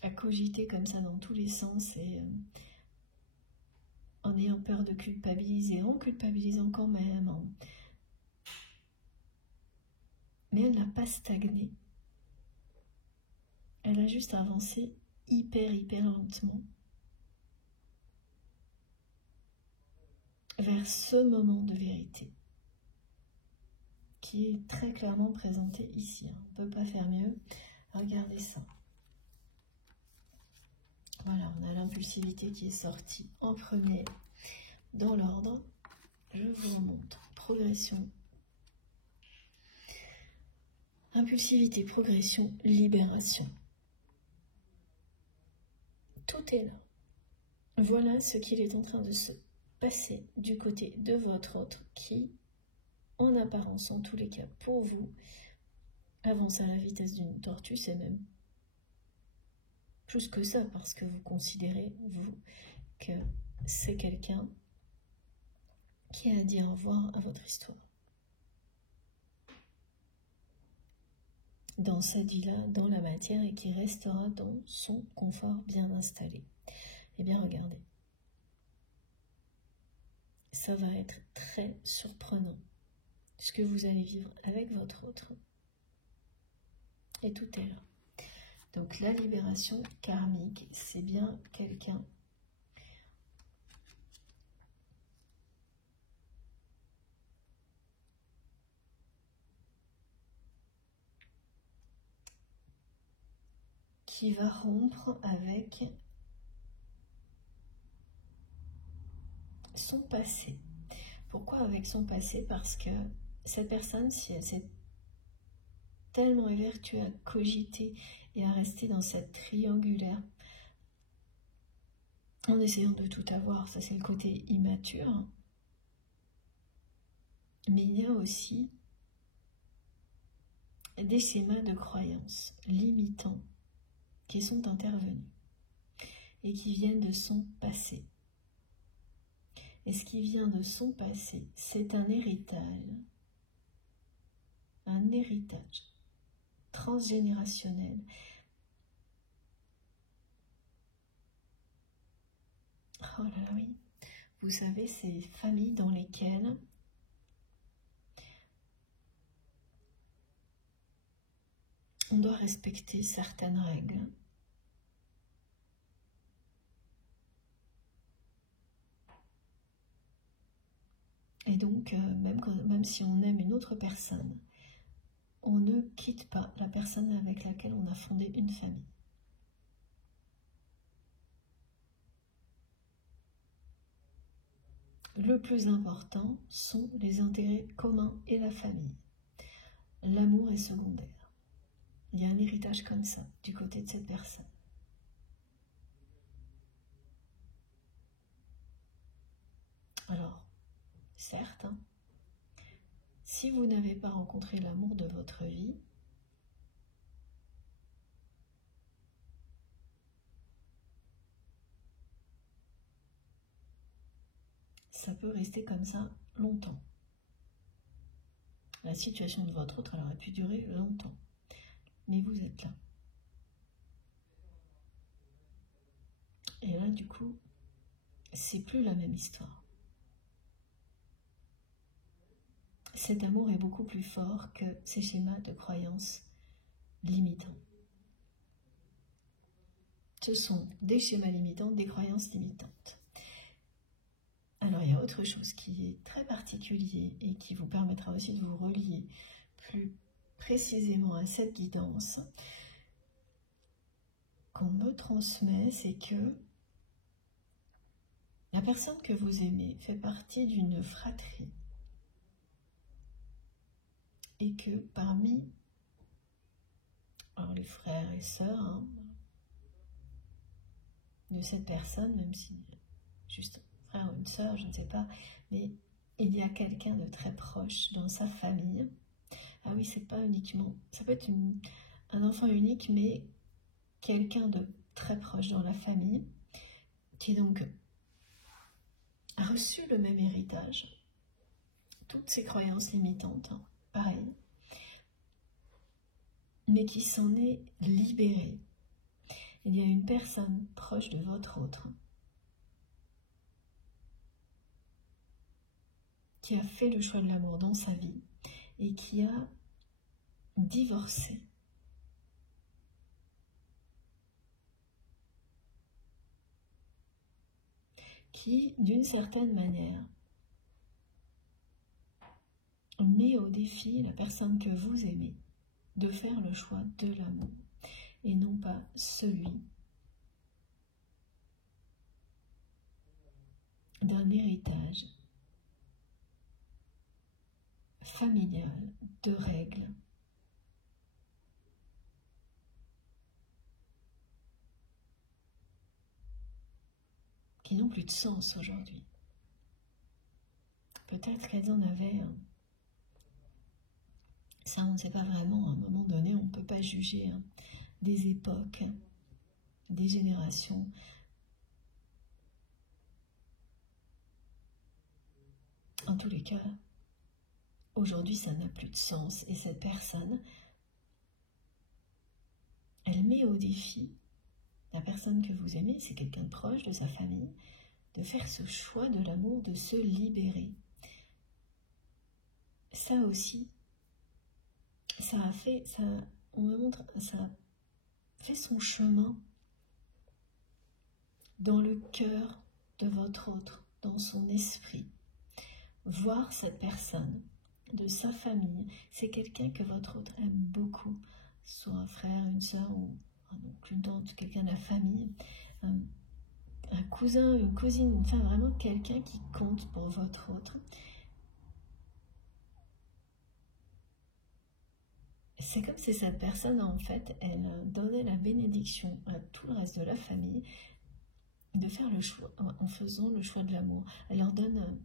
À cogiter comme ça dans tous les sens et en ayant peur de culpabiliser, en culpabilisant quand même. Mais elle n'a pas stagné. Elle a juste avancé hyper lentement vers ce moment de vérité qui est très clairement présenté ici. On ne peut pas faire mieux. Regardez ça. Voilà, on a l'impulsivité qui est sortie en premier dans l'ordre. Je vous remonte. Progression. Impulsivité, progression, libération. Tout est là. Voilà ce qu'il est en train de se passer du côté de votre autre qui, en apparence, en tous les cas, pour vous, avance à la vitesse d'une tortue, c'est même plus que ça, parce que vous considérez, vous, que c'est quelqu'un qui a dit au revoir à votre histoire. Dans cette vie-là, dans la matière, et qui restera dans son confort bien installé. Eh bien, regardez. Ça va être très surprenant, ce que vous allez vivre avec votre autre. Et tout est là. Donc la libération karmique, c'est bien quelqu'un qui va rompre avec son passé. Pourquoi avec son passé? Parce que cette personne, si elle s'est tellement évertuée à cogiter et à rester dans cette triangulaire, en essayant de tout avoir, ça c'est le côté immature, mais il y a aussi des schémas de croyances limitants qui sont intervenus et qui viennent de son passé. Et ce qui vient de son passé, c'est un héritage transgénérationnel. Oh là là, oui. Vous savez, ces familles dans lesquelles on doit respecter certaines règles. Et donc, même si on aime une autre personne, on ne quitte pas la personne avec laquelle on a fondé une famille. Le plus important sont les intérêts communs et la famille. L'amour est secondaire. Il y a un héritage comme ça, du côté de cette personne. Alors, certes, hein, si vous n'avez pas rencontré l'amour de votre vie, ça peut rester comme ça longtemps. La situation de votre autre, elle aurait pu durer longtemps. Mais vous êtes là. Et là, du coup, c'est plus la même histoire. Cet amour est beaucoup plus fort que ces schémas de croyances limitants. Ce sont des schémas limitants, des croyances limitantes. Alors, il y a autre chose qui est très particulier et qui vous permettra aussi de vous relier plus précisément à cette guidance qu'on me transmet, c'est que la personne que vous aimez fait partie d'une fratrie et que parmi les frères et sœurs de cette personne, même si juste un frère ou une sœur, je ne sais pas, mais il y a quelqu'un de très proche dans sa famille. Ah oui, c'est pas uniquement, ça peut être un enfant unique, mais quelqu'un de très proche dans la famille, qui donc a reçu le même héritage, toutes ces croyances limitantes, pareil, mais qui s'en est libéré. Il y a une personne proche de votre autre qui a fait le choix de l'amour dans sa vie et qui a divorcé. Qui, d'une certaine manière, met au défi la personne que vous aimez de faire le choix de l'amour et non pas celui d'un héritage familial de règles qui n'ont plus de sens aujourd'hui. Peut-être qu'elles en avaient, ça on ne sait pas vraiment, à un moment donné on ne peut pas juger des époques, des générations. En tous les cas, aujourd'hui ça n'a plus de sens et cette personne, elle met au défi la personne que vous aimez, c'est quelqu'un de proche de sa famille, de faire ce choix de l'amour, de se libérer. Ça aussi, ça a fait, ça, on me montre, ça fait son chemin dans le cœur de votre autre, dans son esprit. Voir cette personne, de sa famille, c'est quelqu'un que votre autre aime beaucoup, soit un frère, une soeur ou une tante, quelqu'un de la famille, un cousin, une cousine, enfin vraiment quelqu'un qui compte pour votre autre. C'est comme si cette personne, en fait, elle donnait la bénédiction à tout le reste de la famille de faire le choix, en faisant le choix de l'amour. Elle leur donne...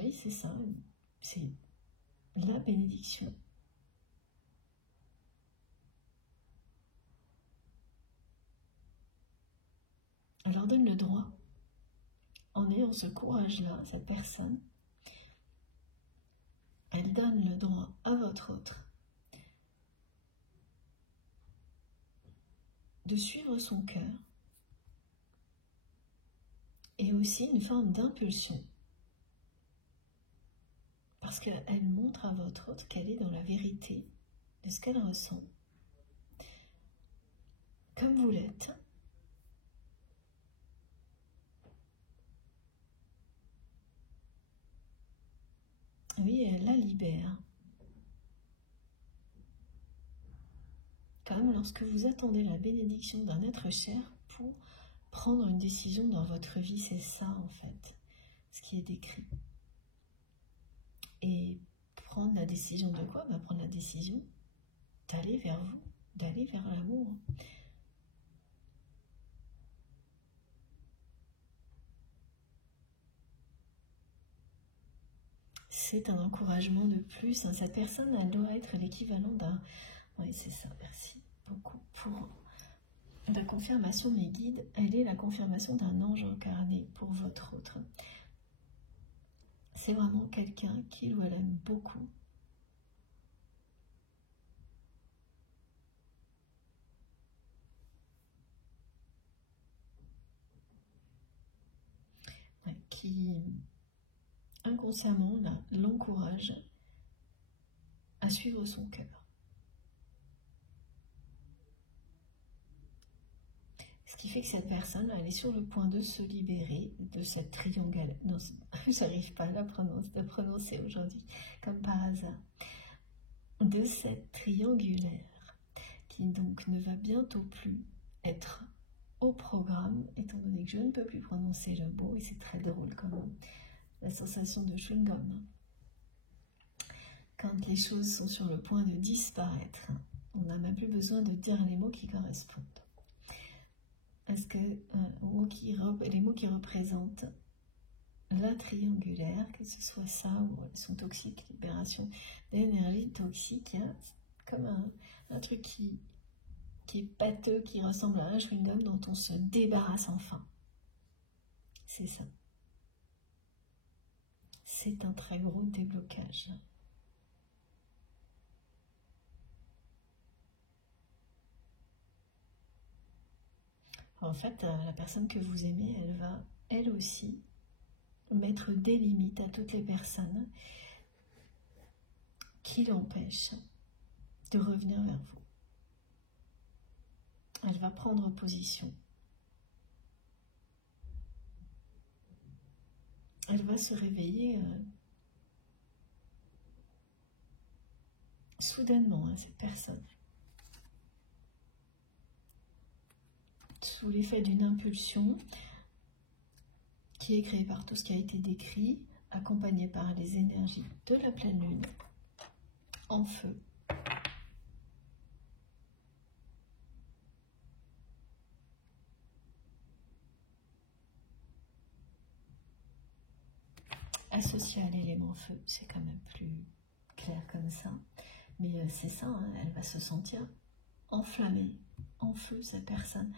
oui, c'est ça, c'est la bénédiction. Elle leur donne le droit, en ayant ce courage-là, cette personne, elle donne le droit à votre autre de suivre son cœur et aussi une forme d'impulsion. Parce qu'elle montre à votre autre qu'elle est dans la vérité de ce qu'elle ressent. Comme vous l'êtes. Oui, elle la libère. Comme lorsque vous attendez la bénédiction d'un être cher pour prendre une décision dans votre vie, c'est ça en fait, ce qui est décrit. Et prendre la décision de quoi? Prendre la décision d'aller vers vous, d'aller vers l'amour. C'est un encouragement de plus. Cette personne, elle doit être l'équivalent d'un... Oui, c'est ça, merci beaucoup pour la confirmation de mes guides. Elle est la confirmation d'un ange incarné pour votre autre. C'est vraiment quelqu'un qu'il ou elle aime beaucoup. Qui inconsciemment l'encourage à suivre son cœur. Ce qui fait que cette personne, elle est sur le point de se libérer de cette triangulaire. Non, j'arrive pas à la prononcer aujourd'hui, comme par hasard. De cette triangulaire, qui donc ne va bientôt plus être au programme, étant donné que je ne peux plus prononcer le mot, et c'est très drôle quand même, la sensation de chewing-gum. Quand les choses sont sur le point de disparaître, on n'a même plus besoin de dire les mots qui correspondent. Parce que les mots qui représentent la triangulaire, que ce soit ça ou elles sont toxiques, libération d'énergie toxique, hein, comme un truc qui est pâteux, qui ressemble à un chewing-gum dont on se débarrasse enfin. C'est ça. C'est un très gros déblocage. En fait, la personne que vous aimez, elle va, elle aussi, mettre des limites à toutes les personnes qui l'empêchent de revenir vers vous. Elle va prendre position. Elle va se réveiller soudainement, hein, cette personne. Sous l'effet d'une impulsion qui est créée par tout ce qui a été décrit, accompagnée par les énergies de la pleine lune en feu. Associée à l'élément feu, c'est quand même plus clair comme ça. Mais c'est ça, hein, elle va se sentir enflammée, en feu, cette personne.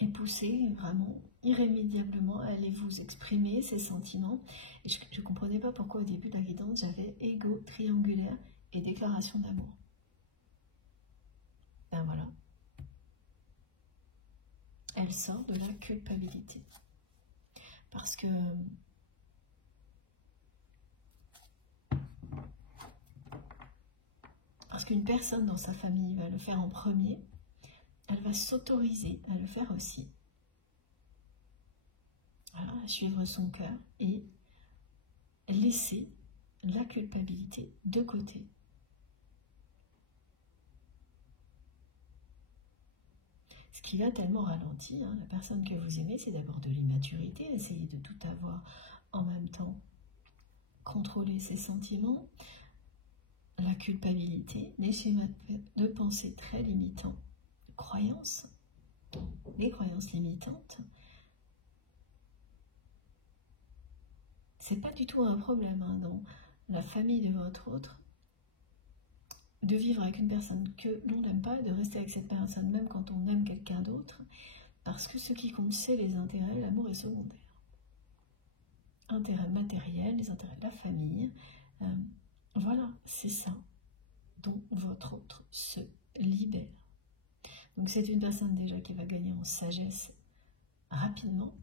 Et pousser vraiment irrémédiablement à aller vous exprimer ces sentiments. Et je ne comprenais pas pourquoi au début de la guidance, j'avais ego, triangulaire et déclaration d'amour. Ben voilà. Elle sort de la culpabilité. Parce que qu'une personne dans sa famille va le faire en premier, elle va s'autoriser à le faire aussi. Voilà, à suivre son cœur et laisser la culpabilité de côté. Ce qui va tellement ralentir, la personne que vous aimez, c'est d'abord de l'immaturité, essayer de tout avoir en même temps, contrôler ses sentiments, la culpabilité, les schémas de pensée très limitants, croyances, les croyances limitantes. C'est pas du tout un problème dans la famille de votre autre de vivre avec une personne que l'on n'aime pas et de rester avec cette personne même quand on aime quelqu'un d'autre, parce que ce qui compte c'est les intérêts, l'amour est secondaire. Intérêts matériels, les intérêts de la famille, voilà, c'est ça dont votre autre se libère. Donc c'est une personne déjà qui va gagner en sagesse rapidement,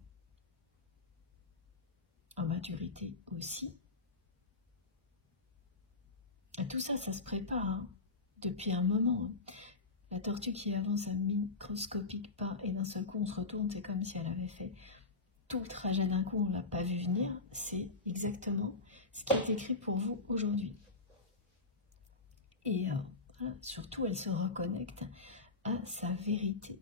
en maturité aussi. Et tout ça, ça se prépare depuis un moment. La tortue qui avance à microscopique pas et d'un seul coup on se retourne, c'est comme si elle avait fait tout le trajet d'un coup, on ne l'a pas vu venir. C'est exactement ce qui est écrit pour vous aujourd'hui. Et voilà, surtout, elle se reconnecte à sa vérité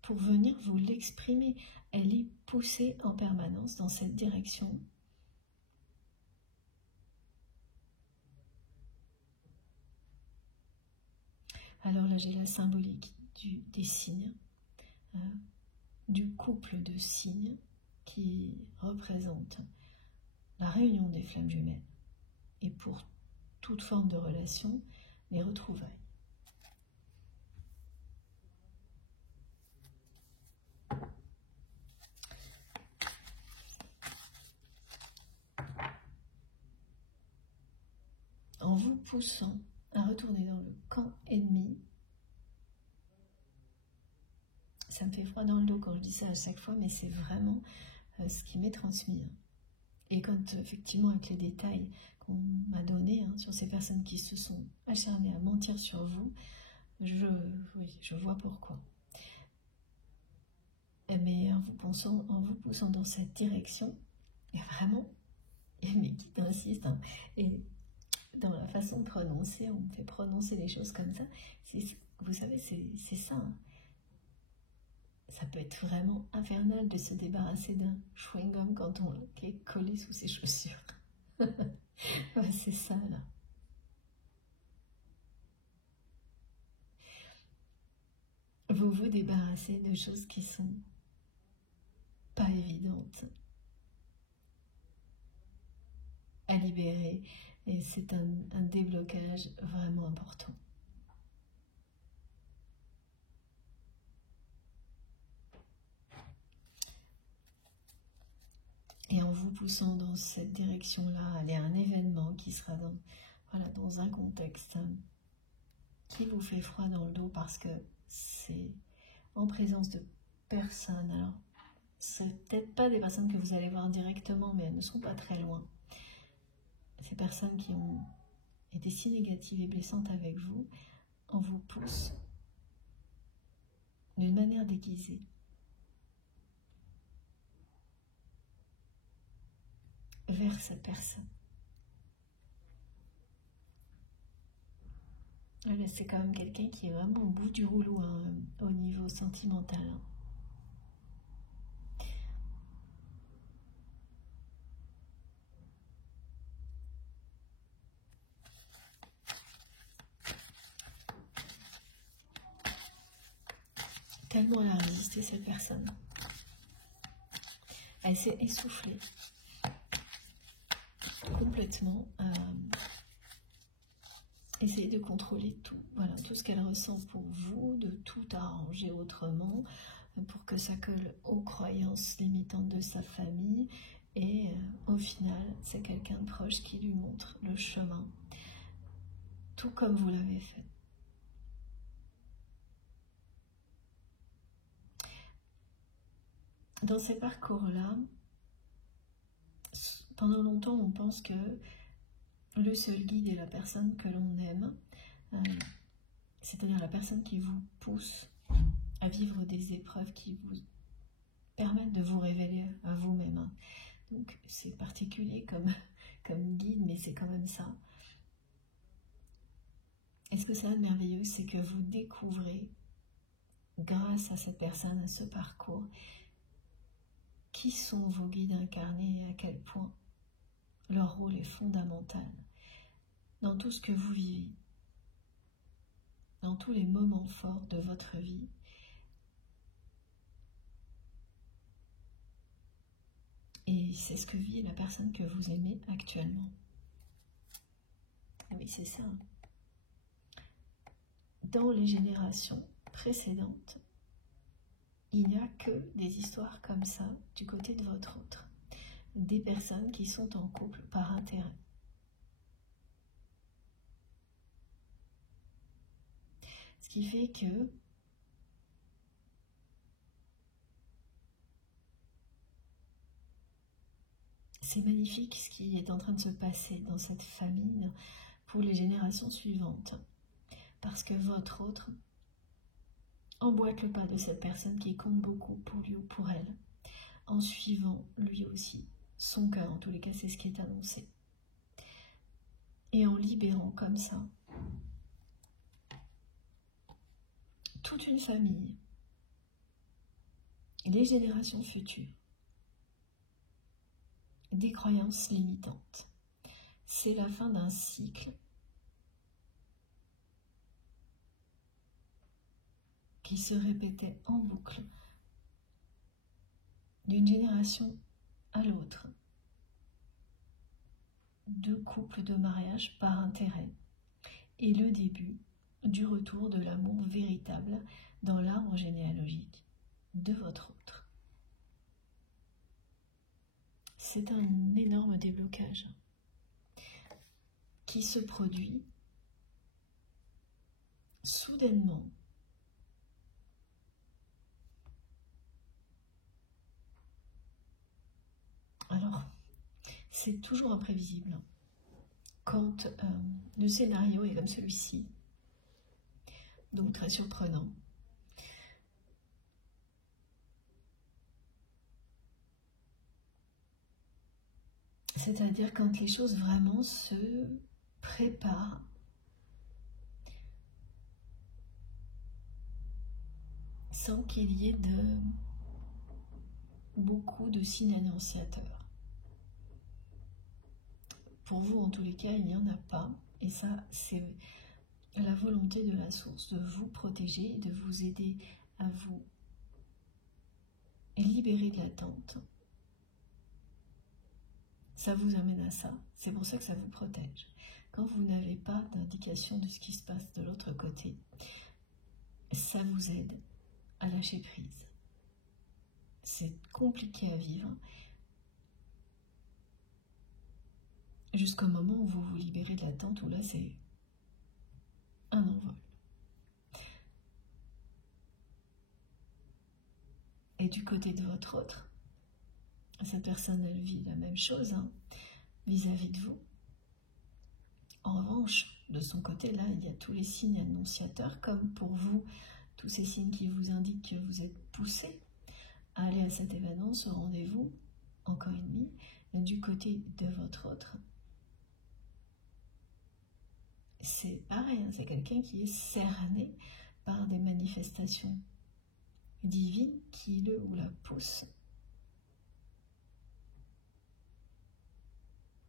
pour venir vous l'exprimer. Elle est poussée en permanence dans cette direction. Alors là, j'ai la symbolique des signes, du couple de signes qui représente la réunion des flammes jumelles et pour toute forme de relation, les retrouvailles. En vous poussant à retourner dans le camp ennemi, ça me fait froid dans le dos quand je dis ça à chaque fois, mais c'est vraiment ce qui m'est transmis. Et quand effectivement avec les détails qu'on m'a donnés sur ces personnes qui se sont acharnées à mentir sur vous, je vois pourquoi. Mais en vous poussant dans cette direction, il y a vraiment mes guides insistent, et dans la façon de prononcer, on me fait prononcer les choses comme ça. Vous savez, c'est ça. Ça peut être vraiment infernal de se débarrasser d'un chewing-gum quand on est collé sous ses chaussures. Ouais, c'est ça, là. Vous vous débarrassez de choses qui sont pas évidentes à libérer. Et c'est un déblocage vraiment important. Et en vous poussant dans cette direction-là, il y a un événement qui sera dans un contexte qui vous fait froid dans le dos parce que c'est en présence de personnes. Alors, c'est peut-être pas des personnes que vous allez voir directement, mais elles ne sont pas très loin. Ces personnes qui ont été si négatives et blessantes avec vous, on vous pousse d'une manière déguisée vers cette personne. C'est quand même quelqu'un qui est vraiment au bout du rouleau au niveau sentimental. Tellement elle a résisté, cette personne. Elle s'est essoufflée complètement. Essayer de contrôler tout, voilà, tout ce qu'elle ressent pour vous, de tout arranger autrement, pour que ça colle aux croyances limitantes de sa famille. Et au final, c'est quelqu'un de proche qui lui montre le chemin, tout comme vous l'avez fait. dans ces parcours-là, pendant longtemps, on pense que le seul guide est la personne que l'on aime, c'est-à-dire la personne qui vous pousse à vivre des épreuves qui vous permettent de vous révéler à vous-même. Donc c'est particulier comme guide, mais c'est quand même ça. Et ce que ça a de merveilleux, c'est que vous découvrez, grâce à cette personne, à ce parcours, qui sont vos guides incarnés et à quel point leur rôle est fondamental dans tout ce que vous vivez, dans tous les moments forts de votre vie. Et c'est ce que vit la personne que vous aimez actuellement. Ah oui, c'est ça. Dans les générations précédentes, il n'y a que des histoires comme ça du côté de votre autre. Des personnes qui sont en couple par intérêt. Ce qui fait que c'est magnifique ce qui est en train de se passer dans cette famille pour les générations suivantes. Parce que votre autre emboîte le pas de cette personne qui compte beaucoup pour lui ou pour elle, en suivant lui aussi son cœur. En tous les cas, c'est ce qui est annoncé. Et en libérant comme ça toute une famille, les générations futures, des croyances limitantes. C'est la fin d'un cycle qui se répétait en boucle d'une génération à l'autre, de couples de mariage par intérêt, et le début du retour de l'amour véritable dans l'arbre généalogique de votre autre. C'est un énorme déblocage qui se produit soudainement. Alors, c'est toujours imprévisible quand le scénario est comme celui-ci, donc très surprenant. C'est-à-dire quand les choses vraiment se préparent sans qu'il y ait beaucoup de signes annonciateurs. Pour vous, en tous les cas, il n'y en a pas. Et ça, c'est la volonté de la source de vous protéger, de vous aider à vous libérer de l'attente. Ça vous amène à ça. C'est pour ça que ça vous protège. Quand vous n'avez pas d'indication de ce qui se passe de l'autre côté, ça vous aide à lâcher prise. C'est compliqué à vivre jusqu'au moment où vous vous libérez de l'attente, où là c'est un envol. Et du côté de votre autre, cette personne, elle vit la même chose vis-à-vis de vous. En revanche, de son côté, là, il y a tous les signes annonciateurs, comme pour vous, tous ces signes qui vous indiquent que vous êtes poussé à aller à cet événement, ce rendez-vous, encore une demi. Et du côté de votre autre, c'est pareil, c'est quelqu'un qui est cerné par des manifestations divines qui le ou la poussent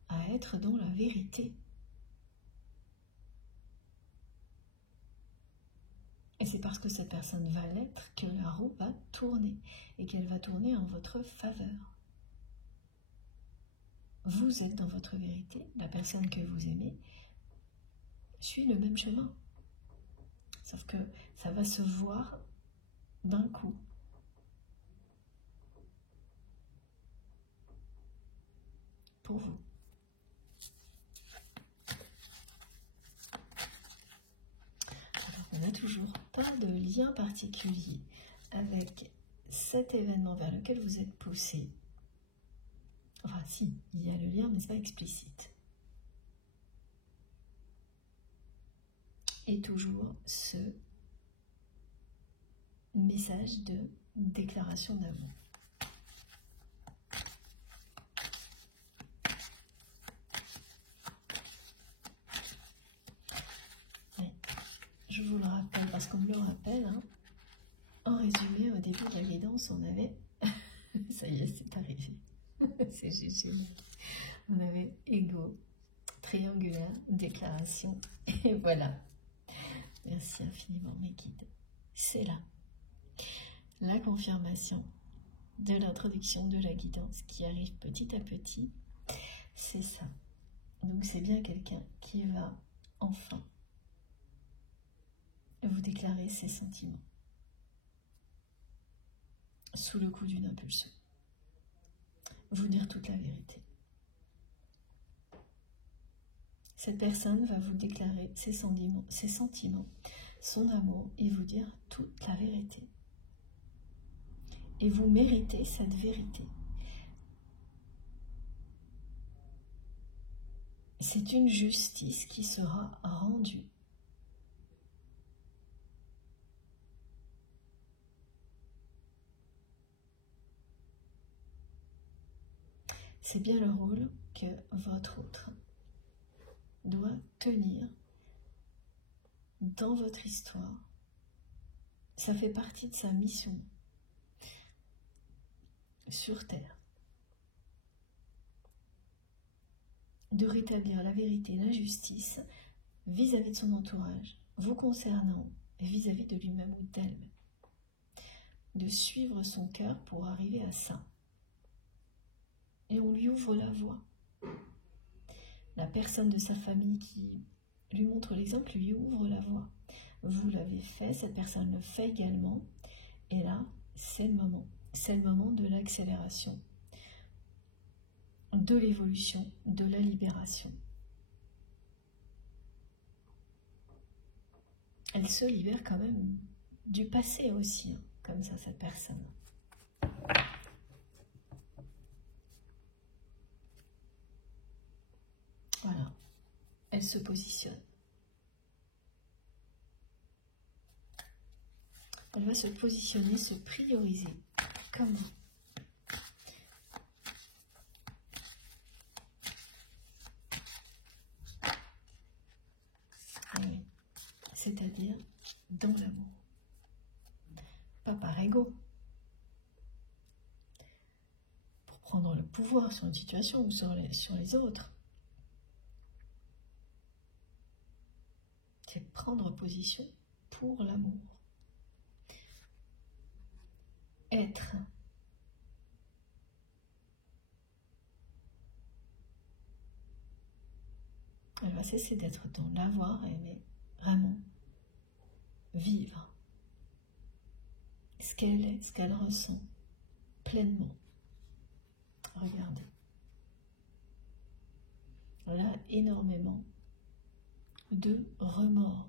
à être dans la vérité. Et c'est parce que cette personne va l'être que la roue va tourner et qu'elle va tourner en votre faveur. Vous êtes dans votre vérité, la personne que vous aimez suit le même chemin. Sauf que ça va se voir d'un coup. Pour vous. Alors, on n'a toujours pas de lien particulier avec cet événement vers lequel vous êtes poussé, enfin si, il y a le lien, mais ce n'est pas explicite, et toujours ce message de déclaration d'amour. Je vous le rappelle, parce qu'on me le rappelle, hein. En résumé, au début de la guidance, on avait... Ça y est, c'est arrivé. C'est génial. On avait ego, triangulaire, déclaration, et voilà. Merci infiniment mes guides. C'est là. La confirmation de l'introduction de la guidance qui arrive petit à petit, c'est ça. Donc c'est bien quelqu'un qui va enfin vous déclarer ses sentiments sous le coup d'une impulsion. Vous dire toute la vérité. Cette personne va vous déclarer ses sentiments, son amour et vous dire toute la vérité. Et vous méritez cette vérité. C'est une justice qui sera rendue. C'est bien le rôle que votre autre doit tenir dans votre histoire. Ça fait partie de sa mission sur Terre. De rétablir la vérité et la justice vis-à-vis de son entourage, vous concernant et vis-à-vis de lui-même ou d'elle-même. De suivre son cœur pour arriver à ça. Et on lui ouvre la voie. La personne de sa famille qui lui montre l'exemple lui ouvre la voie. Vous l'avez fait, cette personne le fait également. Et là, c'est le moment. C'est le moment de l'accélération, de l'évolution, de la libération. Elle se libère quand même du passé aussi, hein, comme ça, cette personne. Voilà, elle se positionne. Elle va se positionner, se prioriser, comme vous. Oui. C'est-à-dire dans l'amour. Pas par ego. Pour prendre le pouvoir sur une situation ou sur les autres. C'est prendre position pour l'amour. Être. Elle va cesser d'être dans l'avoir, mais vraiment vivre ce qu'elle est, ce qu'elle ressent pleinement. Regardez. Elle a énormément de remords.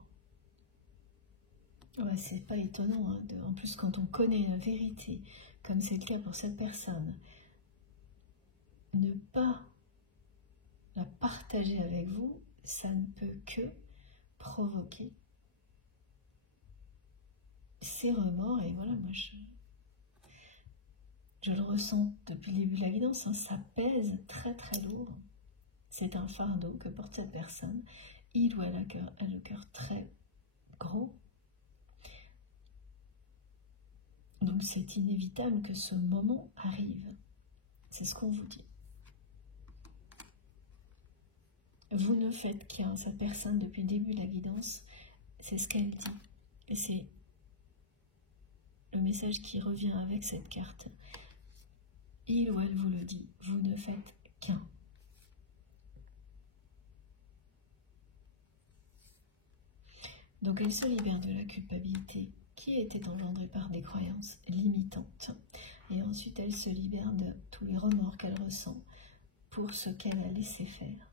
Ouais, c'est pas étonnant, hein, en plus quand on connaît la vérité, comme c'est le cas pour cette personne, ne pas la partager avec vous, ça ne peut que provoquer ces remords. Et voilà, moi je le ressens depuis le début de la guidance, hein, ça pèse très très lourd. C'est un fardeau que porte cette personne. Il ou elle a le cœur très gros. Donc c'est inévitable que ce moment arrive. C'est ce qu'on vous dit. Vous ne faites qu'un, cette personne depuis le début de la guidance, c'est ce qu'elle dit. Et c'est le message qui revient avec cette carte. Il ou elle vous le dit, vous ne faites qu'un. Donc elle se libère de la culpabilité qui était engendrée par des croyances limitantes. Et ensuite elle se libère de tous les remords qu'elle ressent pour ce qu'elle a laissé faire.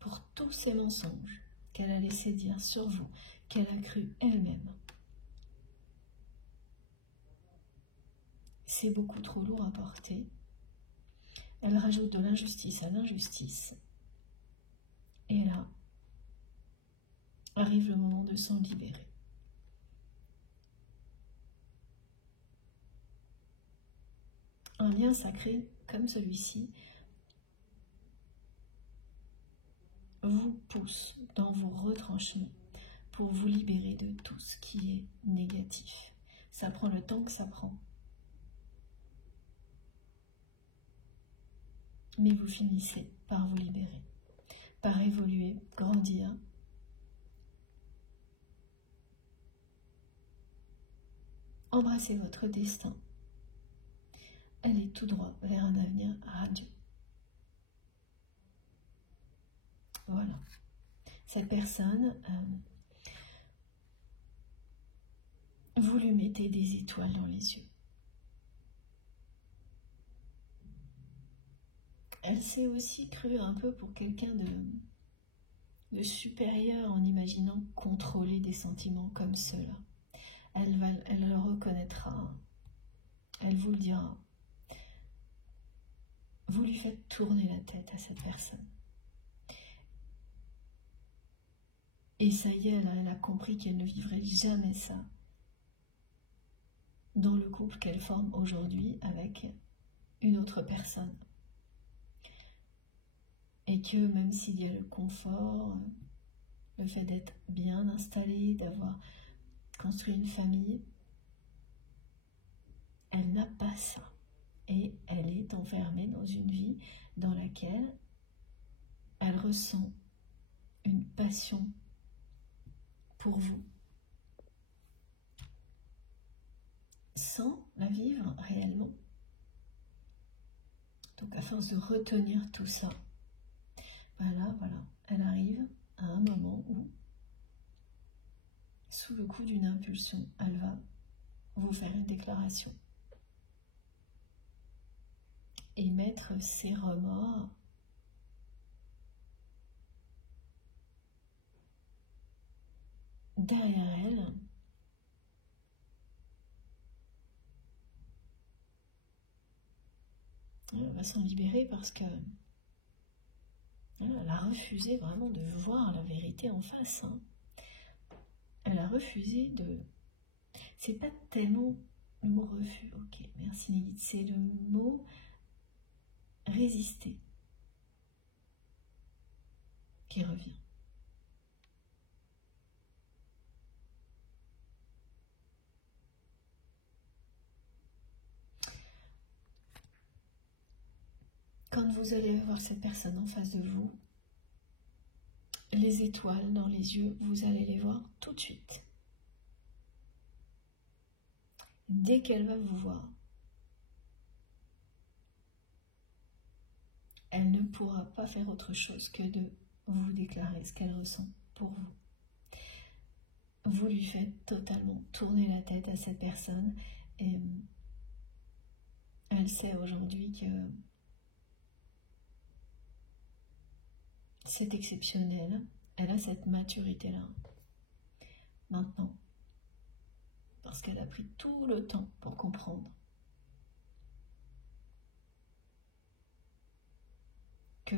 Pour tous ces mensonges qu'elle a laissé dire sur vous, qu'elle a cru elle-même. C'est beaucoup trop lourd à porter. Elle rajoute de l'injustice à l'injustice. Et là, arrive le moment de s'en libérer. Un lien sacré comme celui-ci vous pousse dans vos retranchements pour vous libérer de tout ce qui est négatif. Ça prend le temps que ça prend. Mais vous finissez par vous libérer, par évoluer, grandir. Embrassez votre destin. Allez tout droit vers un avenir radieux. Voilà. Cette personne, vous lui mettez des étoiles dans les yeux. Elle s'est aussi crue un peu pour quelqu'un de supérieur en imaginant contrôler des sentiments comme ceux-là. Elle le reconnaîtra, elle vous le dira. Vous lui faites tourner la tête à cette personne. Et ça y est, elle a compris qu'elle ne vivrait jamais ça dans le couple qu'elle forme aujourd'hui avec une autre personne. Et que même s'il y a le confort, le fait d'être bien installé, d'avoir construit une famille, elle n'a pas ça. Et elle est enfermée dans une vie dans laquelle elle ressent une passion pour vous, sans la vivre réellement. Donc à force de retenir tout ça, voilà, elle arrive à un moment où, sous le coup d'une impulsion, elle va vous faire une déclaration et mettre ses remords derrière elle. Elle va s'en libérer parce que elle a refusé vraiment de voir la vérité en face. Elle a refusé de... C'est pas tellement le mot refus, ok, merci Lilith, c'est le mot résister qui revient. Quand vous allez voir cette personne en face de vous, les étoiles dans les yeux, vous allez les voir tout de suite. Dès qu'elle va vous voir, elle ne pourra pas faire autre chose que de vous déclarer ce qu'elle ressent pour vous. Vous lui faites totalement tourner la tête à cette personne et elle sait aujourd'hui que c'est exceptionnel. Elle a cette maturité-là maintenant parce qu'elle a pris tout le temps pour comprendre que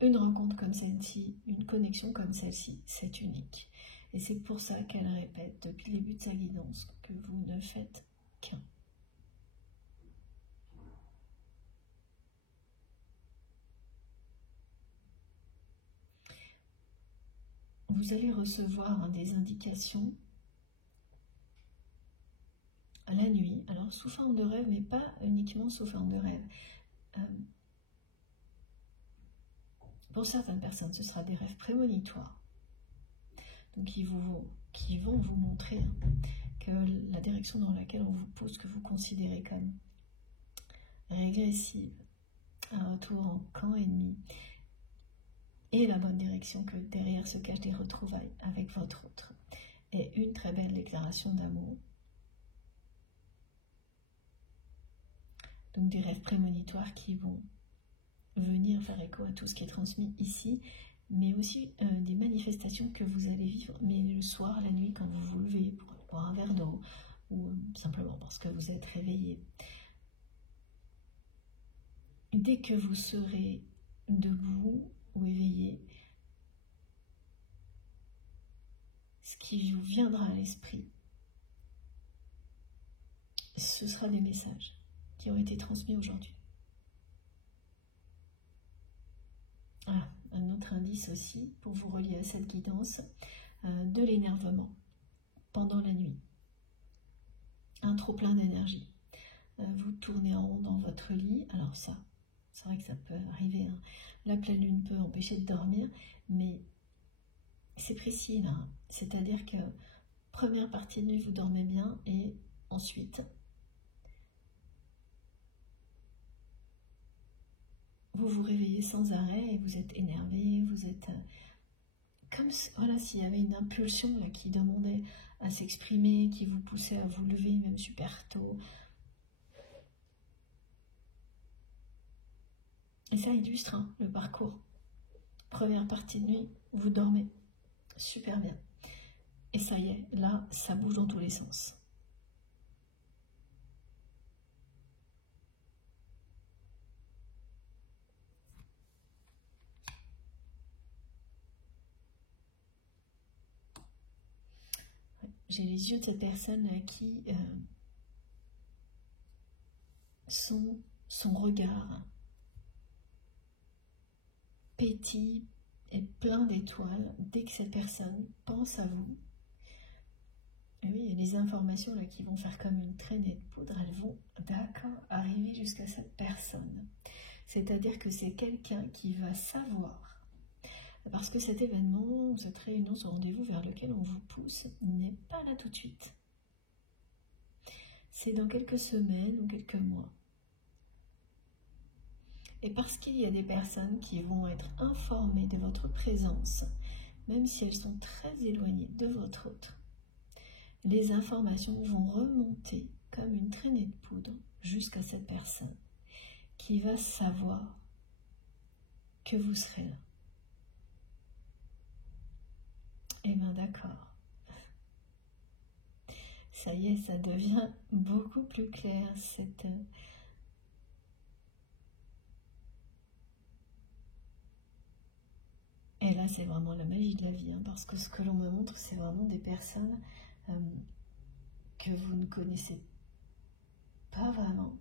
une rencontre comme celle-ci, une connexion comme celle-ci, c'est unique. Et c'est pour ça qu'elle répète depuis le début de sa guidance que vous ne faites qu'un. Vous allez recevoir des indications à la nuit, alors sous forme de rêve, mais pas uniquement sous forme de rêve. Pour certaines personnes, ce sera des rêves prémonitoires, donc qui vont vous montrer que la direction dans laquelle on vous pousse, que vous considérez comme régressive, un retour en camp ennemi, et la bonne direction, que derrière se cachent des retrouvailles avec votre autre, et une très belle déclaration d'amour. Donc des rêves prémonitoires qui vont venir faire écho à tout ce qui est transmis ici, mais aussi des manifestations que vous allez vivre, mais le soir, la nuit, quand vous vous levez pour aller boire un verre d'eau, ou simplement parce que vous êtes réveillé. Dès que vous serez debout ou éveillé, ce qui vous viendra à l'esprit, ce sera des messages qui ont été transmis aujourd'hui. Ah, un autre indice aussi pour vous relier à cette guidance, de l'énervement pendant la nuit. Un trop plein d'énergie. Vous tournez en rond dans votre lit, alors ça, c'est vrai que ça peut arriver, hein. La pleine lune peut empêcher de dormir, mais c'est précis là, hein. C'est-à-dire que première partie de nuit vous dormez bien et ensuite vous vous réveillez sans arrêt et vous êtes énervé, vous êtes comme voilà, s'il y avait une impulsion là qui demandait à s'exprimer, qui vous poussait à vous lever même super tôt. Et ça illustre, hein, le parcours. Première partie de nuit, vous dormez super bien. Et ça y est, là, ça bouge dans tous les sens. J'ai les yeux de cette personne qui son regard pétille et plein d'étoiles dès que cette personne pense à vous. Et oui, et les informations là qui vont faire comme une traînée de poudre, elles vont d'accord arriver jusqu'à cette personne. C'est-à-dire que c'est quelqu'un qui va savoir. Parce que cet événement, cette réunion, ce rendez-vous vers lequel on vous pousse n'est pas là tout de suite. C'est dans quelques semaines ou quelques mois. Et parce qu'il y a des personnes qui vont être informées de votre présence, même si elles sont très éloignées de votre autre, les informations vont remonter comme une traînée de poudre jusqu'à cette personne qui va savoir que vous serez là. Eh bien d'accord. Ça y est, ça devient beaucoup plus clair, cette... Et là, c'est vraiment la magie de la vie, hein, parce que ce que l'on me montre, c'est vraiment des personnes que vous ne connaissez pas vraiment,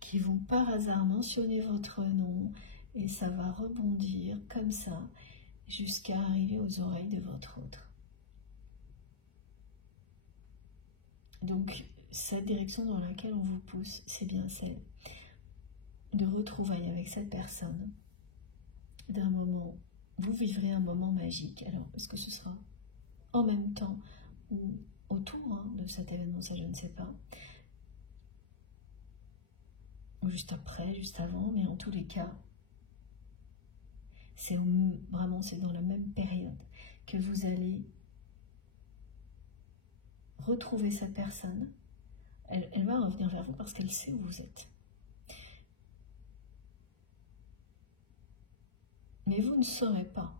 qui vont par hasard mentionner votre nom, et ça va rebondir comme ça, jusqu'à arriver aux oreilles de votre autre. Donc, cette direction dans laquelle on vous pousse, c'est bien celle de retrouvailles avec cette personne, d'un moment, vous vivrez un moment magique. Alors, est-ce que ce sera en même temps ou autour de cet événement, ça je ne sais pas, ou juste après, juste avant, mais en tous les cas, c'est vraiment, c'est dans la même période que vous allez retrouver cette personne. Elle va revenir vers vous parce qu'elle sait où vous êtes. Mais vous ne saurez pas,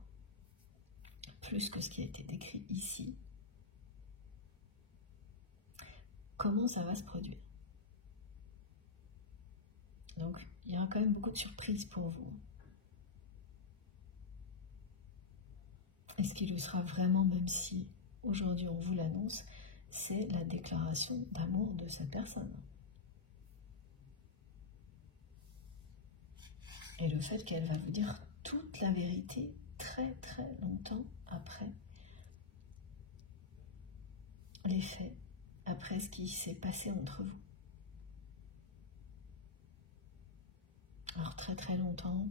plus que ce qui a été décrit ici, comment ça va se produire. Donc, il y aura quand même beaucoup de surprises pour vous. Et ce qui lui sera vraiment, même si aujourd'hui on vous l'annonce, c'est la déclaration d'amour de cette personne. Et le fait qu'elle va vous dire toute la vérité très très longtemps après les faits, après ce qui s'est passé entre vous. Alors très très longtemps,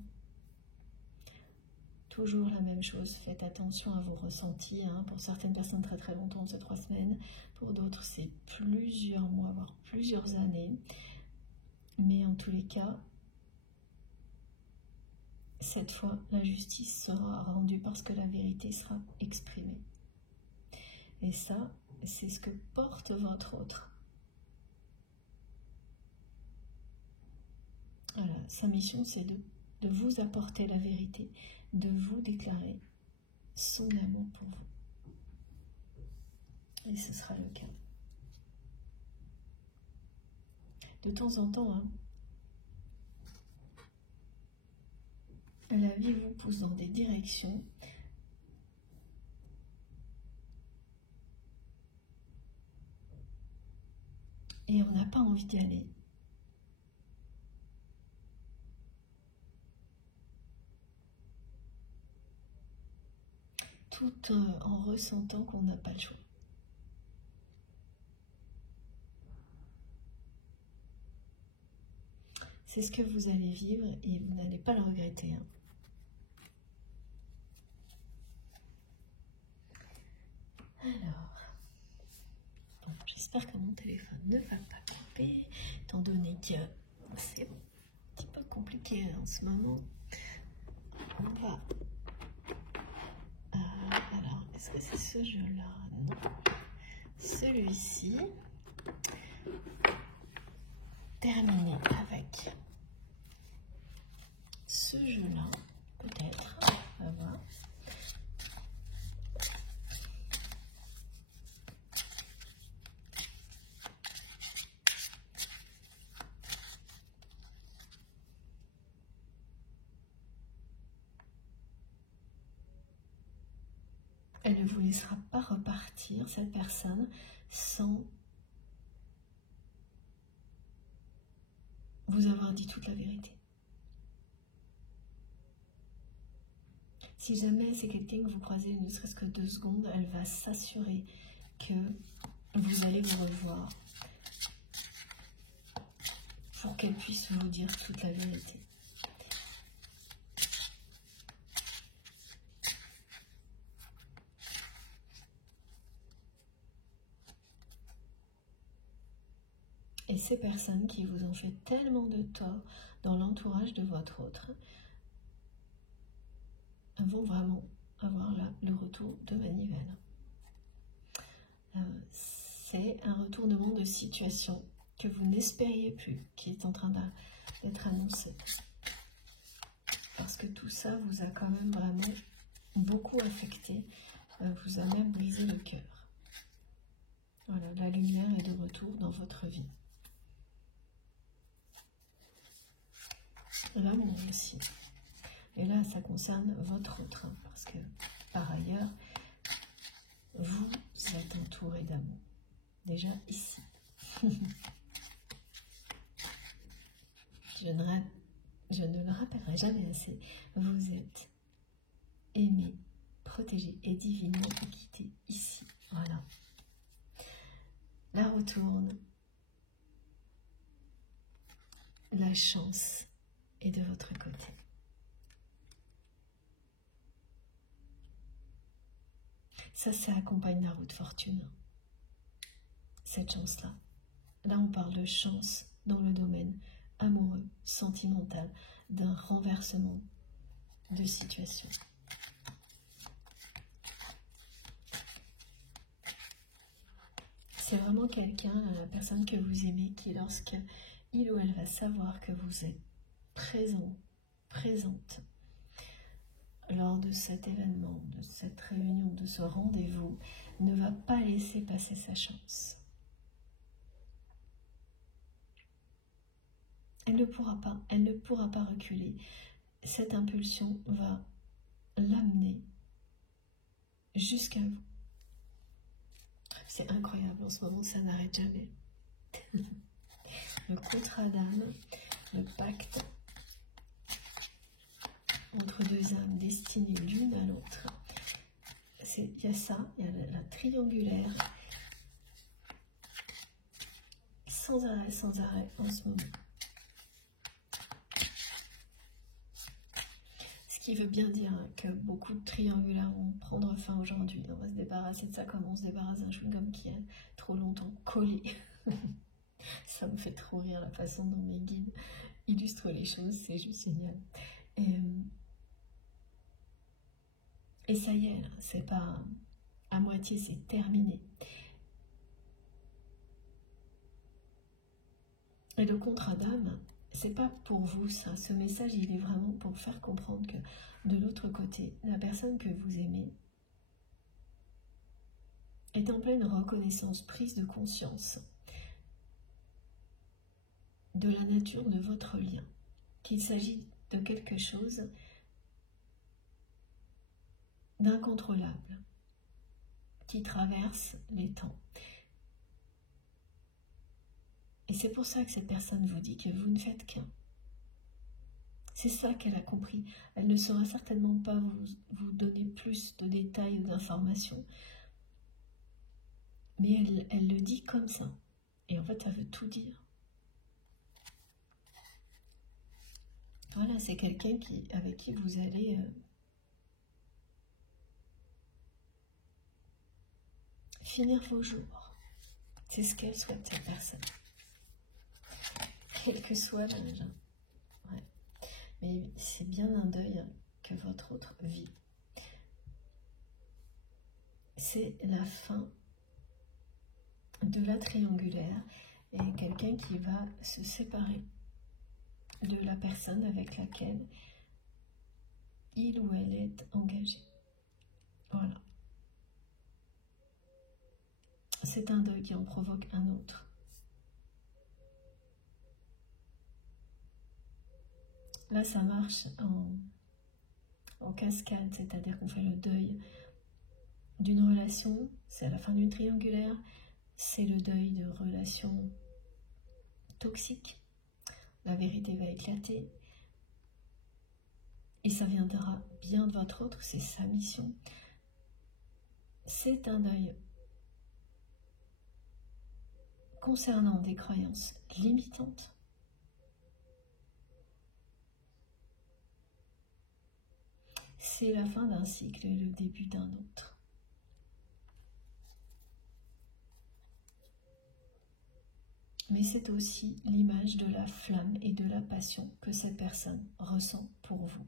toujours la même chose, faites attention à vos ressentis, hein. Pour certaines personnes très très longtemps, c'est 3 semaines, pour d'autres c'est plusieurs mois, voire plusieurs années, mais en tous les cas, cette fois, la justice sera rendue parce que la vérité sera exprimée. Et ça, c'est ce que porte votre autre. Voilà, sa mission, c'est de de vous apporter la vérité, de vous déclarer son amour pour vous. Et ce sera le cas. De temps en temps, hein, la vie vous pousse dans des directions et on n'a pas envie d'y aller. Tout en ressentant qu'on n'a pas le choix. C'est ce que vous allez vivre et vous n'allez pas le regretter. Hein. Alors, bon, j'espère que mon téléphone ne va pas couper, étant donné que c'est un petit peu compliqué en ce moment. On va... alors, est-ce que c'est ce jeu-là? Non. Celui-ci. Terminer avec ce jeu-là, peut-être. On va voir. Elle ne vous laissera pas repartir, cette personne, sans vous avoir dit toute la vérité. Si jamais c'est quelqu'un que vous croisez ne serait-ce que 2 secondes, elle va s'assurer que vous allez vous revoir pour qu'elle puisse vous dire toute la vérité. Et ces personnes qui vous ont fait tellement de tort dans l'entourage de votre autre vont vraiment avoir là le retour de manivelle. C'est un retournement de situation que vous n'espériez plus, qui est en train d'être annoncé. Parce que tout ça vous a quand même vraiment beaucoup affecté, vous a même brisé le cœur. Voilà, la lumière est de retour dans votre vie. L'amour aussi. Et là, ça concerne votre autre, hein, parce que par ailleurs, vous êtes entouré d'amour. Déjà ici. Je ne le rappellerai jamais assez. Vous êtes aimé, protégé et divinement équité ici. Voilà. La retourne. La chance est de votre côté. Ça accompagne la roue de fortune. Cette chance-là. Là, on parle de chance dans le domaine amoureux, sentimental, d'un renversement de situation. C'est vraiment quelqu'un, la personne que vous aimez, qui lorsque il ou elle va savoir que vous êtes présent, présente, lors de cet événement, de cette réunion, de ce rendez-vous, ne va pas laisser passer sa chance. Elle ne pourra pas reculer. Cette impulsion va l'amener jusqu'à vous. C'est incroyable, en ce moment, ça n'arrête jamais. Le contrat d'âme, le pacte entre 2 âmes destinées l'une à l'autre. Il y a ça, il y a la triangulaire, sans arrêt en ce moment. Ce qui veut bien dire que beaucoup de triangulaires vont prendre fin aujourd'hui. On va se débarrasser de ça comme on se débarrasse d'un chewing-gum qui est trop longtemps collé. Ça me fait trop rire la façon dont mes guides illustrent les choses, c'est juste génial. Et ça y est, c'est pas à moitié, c'est terminé. Et le contrat d'âme, c'est pas pour vous ça. Ce message, il est vraiment pour faire comprendre que de l'autre côté, la personne que vous aimez est en pleine reconnaissance, prise de conscience de la nature de votre lien, qu'il s'agit de quelque chose d'incontrôlable, qui traverse les temps. Et c'est pour ça que cette personne vous dit que vous ne faites qu'un. C'est ça qu'elle a compris. Elle ne saura certainement pas vous donner plus de détails ou d'informations. Mais elle le dit comme ça. Et en fait, ça veut tout dire. Voilà, c'est quelqu'un avec qui vous allez finir vos jours. C'est ce qu'elle souhaite, cette personne. Quel que soit l'âge. Ouais. Mais c'est bien un deuil que votre autre vit. C'est la fin de la triangulaire et quelqu'un qui va se séparer de la personne avec laquelle il ou elle est engagé. Voilà. C'est un deuil qui en provoque un autre. Là, ça marche en cascade, c'est-à-dire qu'on fait le deuil d'une relation, c'est à la fin d'une triangulaire, c'est le deuil de relations toxiques. La vérité va éclater et ça viendra bien de votre autre, c'est sa mission. C'est un deuil concernant des croyances limitantes. C'est la fin d'un cycle et le début d'un autre. Mais c'est aussi l'image de la flamme et de la passion que cette personne ressent pour vous.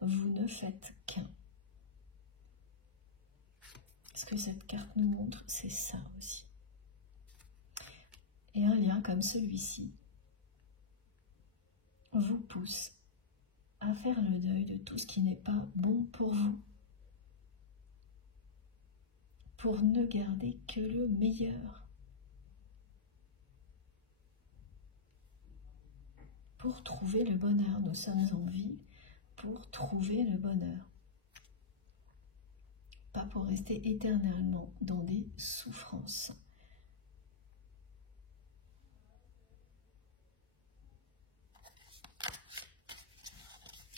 Vous ne faites qu'un. Ce que cette carte nous montre, c'est ça aussi. Et un lien comme celui-ci vous pousse à faire le deuil de tout ce qui n'est pas bon pour vous, pour ne garder que le meilleur, pour trouver le bonheur. Nous sommes en vie pour trouver le bonheur, pas pour rester éternellement dans des souffrances.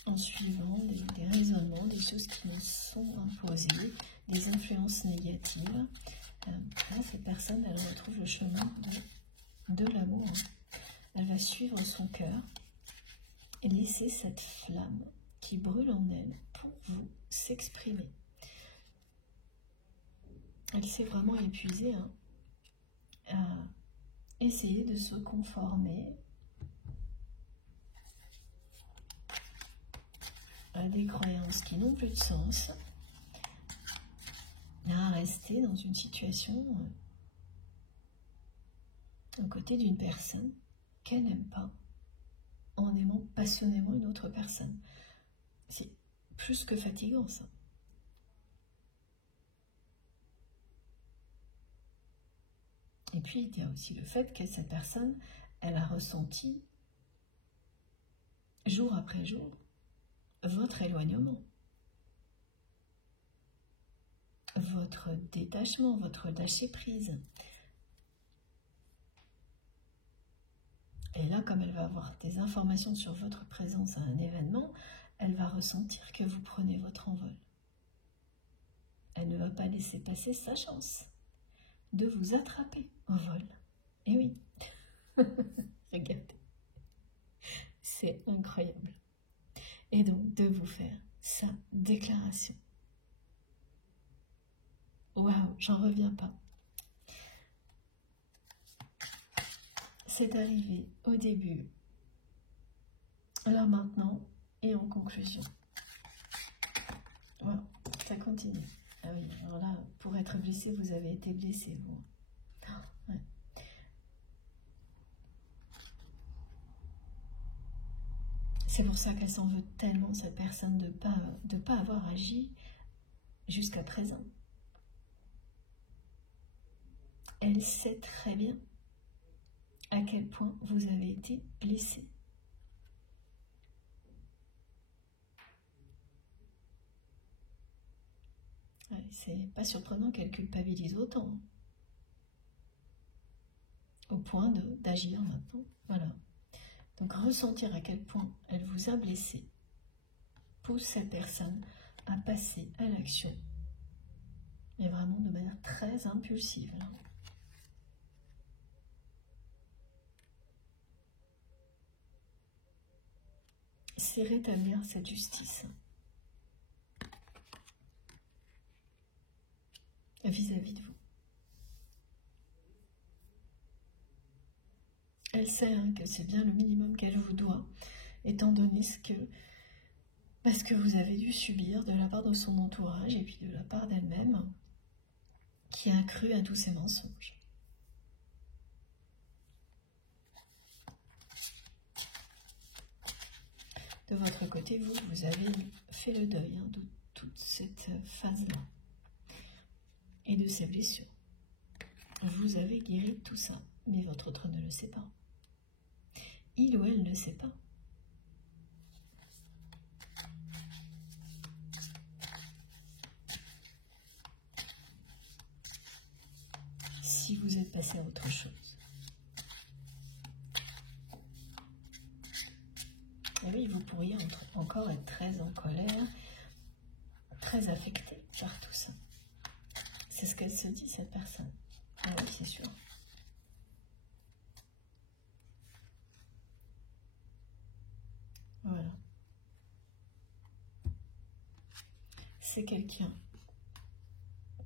En suivant des raisonnements, des choses qui nous sont imposées, des influences négatives. Là, cette personne, elle retrouve le chemin de l'amour. Elle va suivre son cœur et laisser cette flamme qui brûle en elle pour vous s'exprimer. Elle s'est vraiment épuisée à essayer de se conformer à des croyances qui n'ont plus de sens, à rester dans une situation aux côtés d'une personne qu'elle n'aime pas, en aimant passionnément une autre personne. C'est plus que fatigant, ça. Et puis, il y a aussi le fait que cette personne, elle a ressenti, jour après jour, votre éloignement, votre détachement, votre lâcher-prise. Et là, comme elle va avoir des informations sur votre présence à un événement, elle va ressentir que vous prenez votre envol. Elle ne va pas laisser passer sa chance de vous attraper au vol. Et oui, regardez, c'est incroyable. Et donc, de vous faire sa déclaration. Waouh, j'en reviens pas. C'est arrivé au début, là maintenant et en conclusion. Voilà, ça continue. Ah oui, alors là, pour être blessé, vous avez été blessé, vous. Ouais. C'est pour ça qu'elle s'en veut tellement, cette personne, de pas avoir agi jusqu'à présent. Elle sait très bien à quel point vous avez été blessé. Ouais, c'est pas surprenant qu'elle culpabilise autant. Au point d'agir maintenant. Voilà. Donc ressentir à quel point elle vous a blessé pousse cette personne à passer à l'action. Et vraiment de manière très impulsive. Là. C'est rétablir cette justice vis-à-vis de vous. Elle sait que c'est bien le minimum qu'elle vous doit, étant donné ce que vous avez dû subir de la part de son entourage et puis de la part d'elle-même, qui a cru à tous ces mensonges. De votre côté, vous avez fait le deuil de toute cette phase-là et de ces blessures. Vous avez guéri tout ça, mais votre autre ne le sait pas. Il ou elle ne sait pas. Si vous êtes passé à autre chose. Et oui, vous pourriez encore être très en colère, très affecté par tout ça. C'est ce qu'elle se dit, cette personne. Ah oui, c'est sûr. Voilà. C'est quelqu'un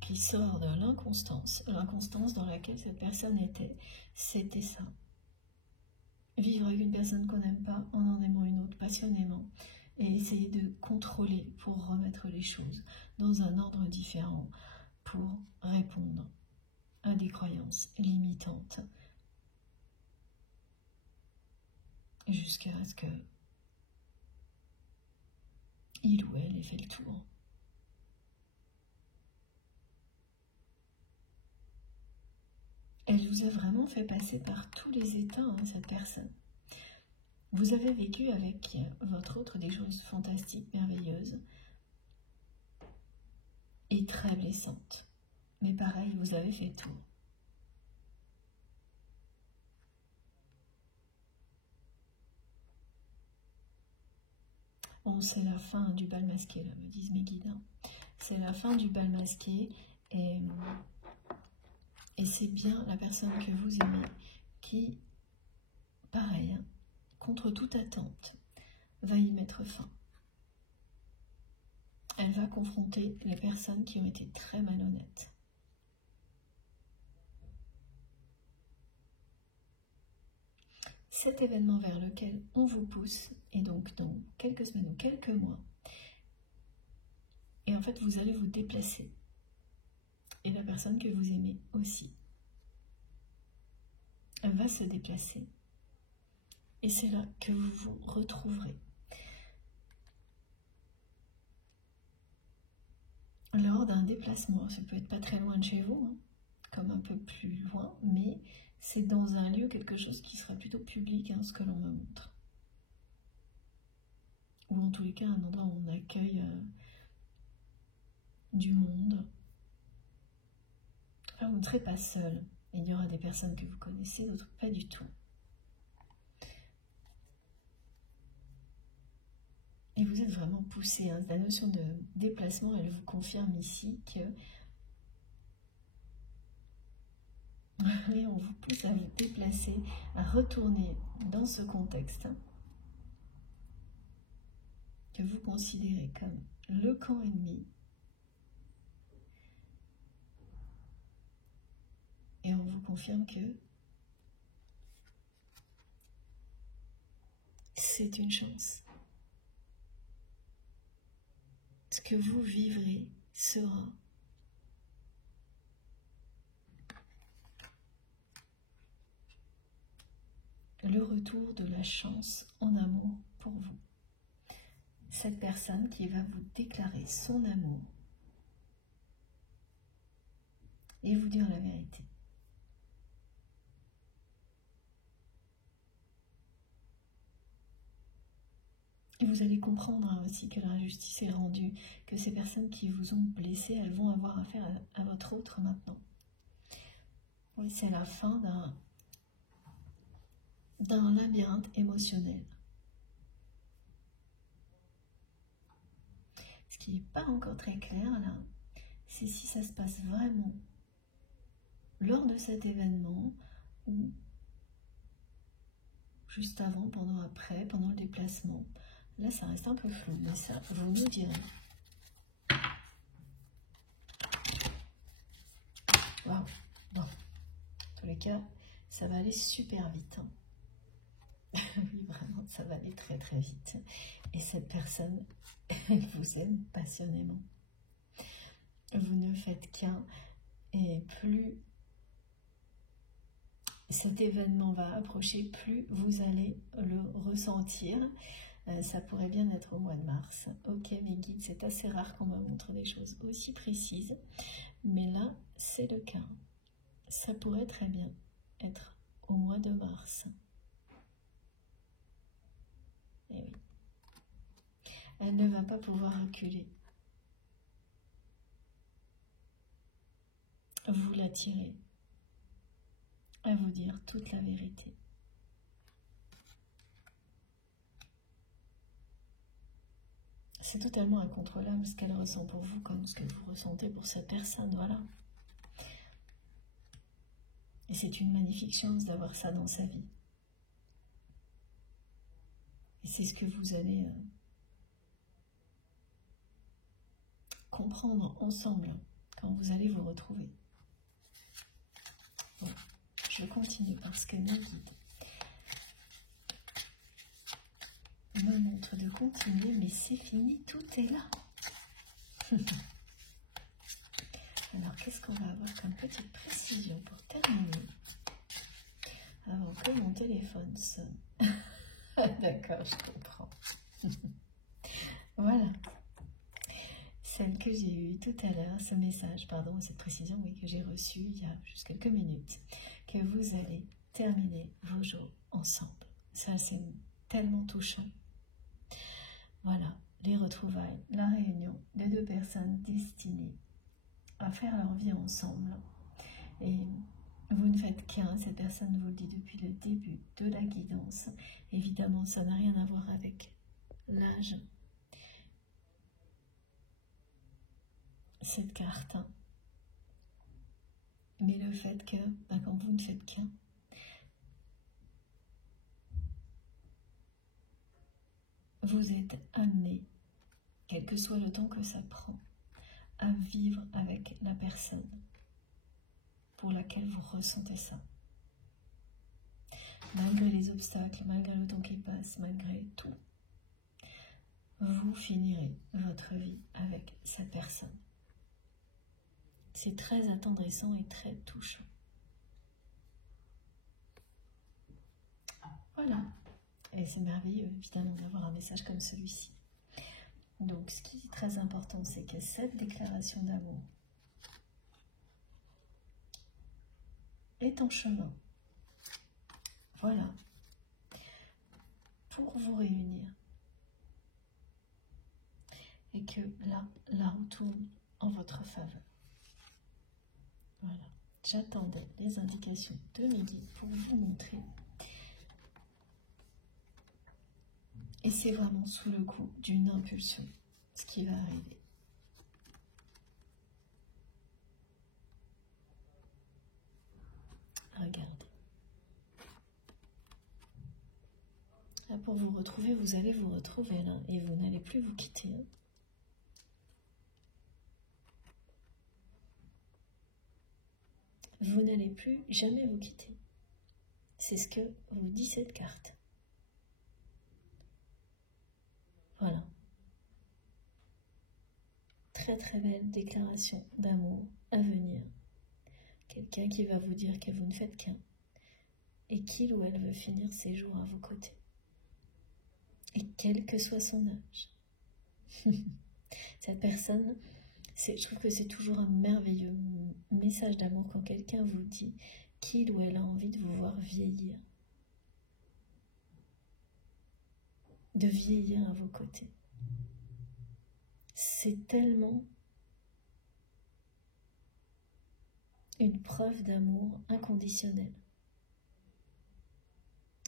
qui sort de l'inconstance dans laquelle cette personne était. C'était ça. Vivre avec une personne qu'on n'aime pas en aimant une autre passionnément et essayer de contrôler pour remettre les choses dans un ordre différent pour répondre à des croyances limitantes jusqu'à ce que il ou elle ait fait le tour. Elle vous a vraiment fait passer par tous les états, cette personne. Vous avez vécu avec votre autre des choses fantastiques, merveilleuses et très blessantes. Mais pareil, vous avez fait le tour. Bon, c'est la fin du bal masqué, là, me disent mes guides. C'est la fin du bal masqué et c'est bien la personne que vous aimez qui, pareil, contre toute attente, va y mettre fin. Elle va confronter les personnes qui ont été très malhonnêtes. Cet événement vers lequel on vous pousse, et donc dans quelques semaines ou quelques mois, et en fait vous allez vous déplacer. Et la personne que vous aimez aussi. Elle va se déplacer. Et c'est là que vous vous retrouverez. Lors d'un déplacement, ça peut être pas très loin de chez vous, comme un peu plus loin, mais c'est dans un lieu, quelque chose qui sera plutôt public, ce que l'on me montre. Ou en tous les cas, un endroit où on accueille du monde. Enfin, vous ne serez pas seul. Il y aura des personnes que vous connaissez, d'autres pas du tout. Et vous êtes vraiment poussé. La notion de déplacement, elle vous confirme ici que on vous pousse à vous déplacer, à retourner dans ce contexte que vous considérez comme le camp ennemi. Et on vous confirme que c'est une chance. Ce que vous vivrez sera le retour de la chance en amour pour vous. cette personne qui va vous déclarer son amour et vous dire la vérité. Et vous allez comprendre aussi que la justice est rendue, que ces personnes qui vous ont blessé, elles vont avoir affaire à votre autre maintenant. Oui, c'est la fin d'un labyrinthe émotionnel. Ce qui n'est pas encore très clair là, c'est si ça se passe vraiment lors de cet événement ou juste avant, pendant, après, pendant le déplacement. Là, ça reste un peu flou, mais ça, vous nous direz. Waouh. Bon, en tous les cas, ça va aller super vite. Hein. Oui, vraiment, ça va aller très très vite. Et cette personne, elle vous aime passionnément. Vous ne faites qu'un, et plus cet événement va approcher, plus vous allez le ressentir. Ça pourrait bien être au mois de mars. Ok, mes guides, c'est assez rare qu'on me montre des choses aussi précises. Mais là, c'est le cas. Ça pourrait très bien être au mois de mars. Et oui. Elle ne va pas pouvoir reculer. Vous l'attirez à vous dire toute la vérité. C'est totalement incontrôlable ce qu'elle ressent pour vous comme ce que vous ressentez pour cette personne, voilà. Et c'est une magnifique chance d'avoir ça dans sa vie. Et c'est ce que vous allez comprendre ensemble quand vous allez vous retrouver. Bon, je continue parce que mes guides me montrent de continuer, mais c'est fini, tout est là. Alors, qu'est-ce qu'on va avoir comme petite précision pour terminer avant que mon téléphone sonne? D'accord, je comprends. Voilà. Celle que j'ai eue tout à l'heure, ce message, pardon, cette précision, oui, que j'ai reçue il y a juste quelques minutes, que vous allez terminer vos jours ensemble. Ça, c'est tellement touchant. Voilà, les retrouvailles, la réunion de deux personnes destinées à faire leur vie ensemble. Et vous ne faites qu'un, cette personne vous le dit depuis le début de la guidance. Évidemment, ça n'a rien à voir avec l'âge. Cette carte. Mais le fait que, quand vous ne faites qu'un, vous êtes amené, quel que soit le temps que ça prend, à vivre avec la personne pour laquelle vous ressentez ça. Malgré les obstacles, malgré le temps qui passe, malgré tout, vous finirez votre vie avec cette personne. C'est très attendrissant et très touchant. Voilà. Et c'est merveilleux, évidemment, d'avoir un message comme celui-ci. Donc, ce qui est très important, c'est que cette déclaration d'amour est en chemin. Voilà. Pour vous réunir. Et que là, la roue tourne en votre faveur. Voilà. J'attendais les indications de mes guides pour vous montrer. Et c'est vraiment sous le coup d'une impulsion, ce qui va arriver. Regardez. Là, pour vous retrouver, vous allez vous retrouver là, et vous n'allez plus vous quitter. Hein. Vous n'allez plus jamais vous quitter. C'est ce que vous dit cette carte. Voilà. Très très belle déclaration d'amour à venir. Quelqu'un qui va vous dire que vous ne faites qu'un et qu'il ou elle veut finir ses jours à vos côtés. Et quel que soit son âge. Cette personne, je trouve que c'est toujours un merveilleux message d'amour quand quelqu'un vous dit qu'il ou elle a envie de vous voir vieillir. De vieillir à vos côtés. C'est tellement une preuve d'amour inconditionnel.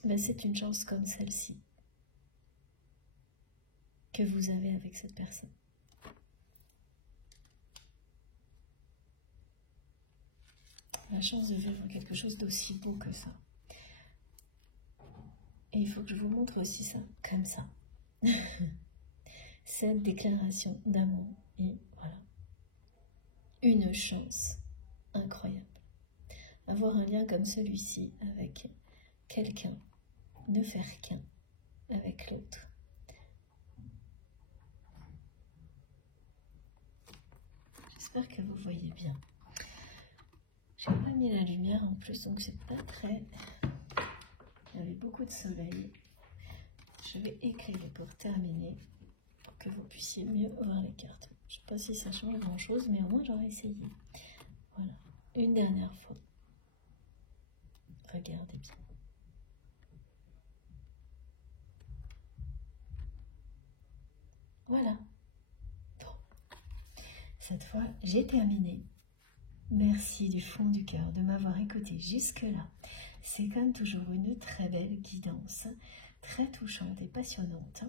Ben, c'est une chance comme celle-ci que vous avez avec cette personne. La chance de vivre quelque chose d'aussi beau que ça. Et il faut que je vous montre aussi ça, comme ça. Cette déclaration d'amour. Et voilà. Une chance incroyable. Avoir un lien comme celui-ci avec quelqu'un. Ne faire qu'un avec l'autre. J'espère que vous voyez bien. J'ai pas mis la lumière en plus, donc c'est pas très... Il y avait beaucoup de soleil. Je vais éclairer pour terminer, pour que vous puissiez mieux voir les cartes. Je sais pas si ça change grand chose, mais au moins j'aurais essayé. Voilà, une dernière fois. Regardez bien. Voilà. Bon. Cette fois, j'ai terminé. Merci du fond du cœur de m'avoir écouté jusque-là. C'est comme toujours une très belle guidance, très touchante et passionnante.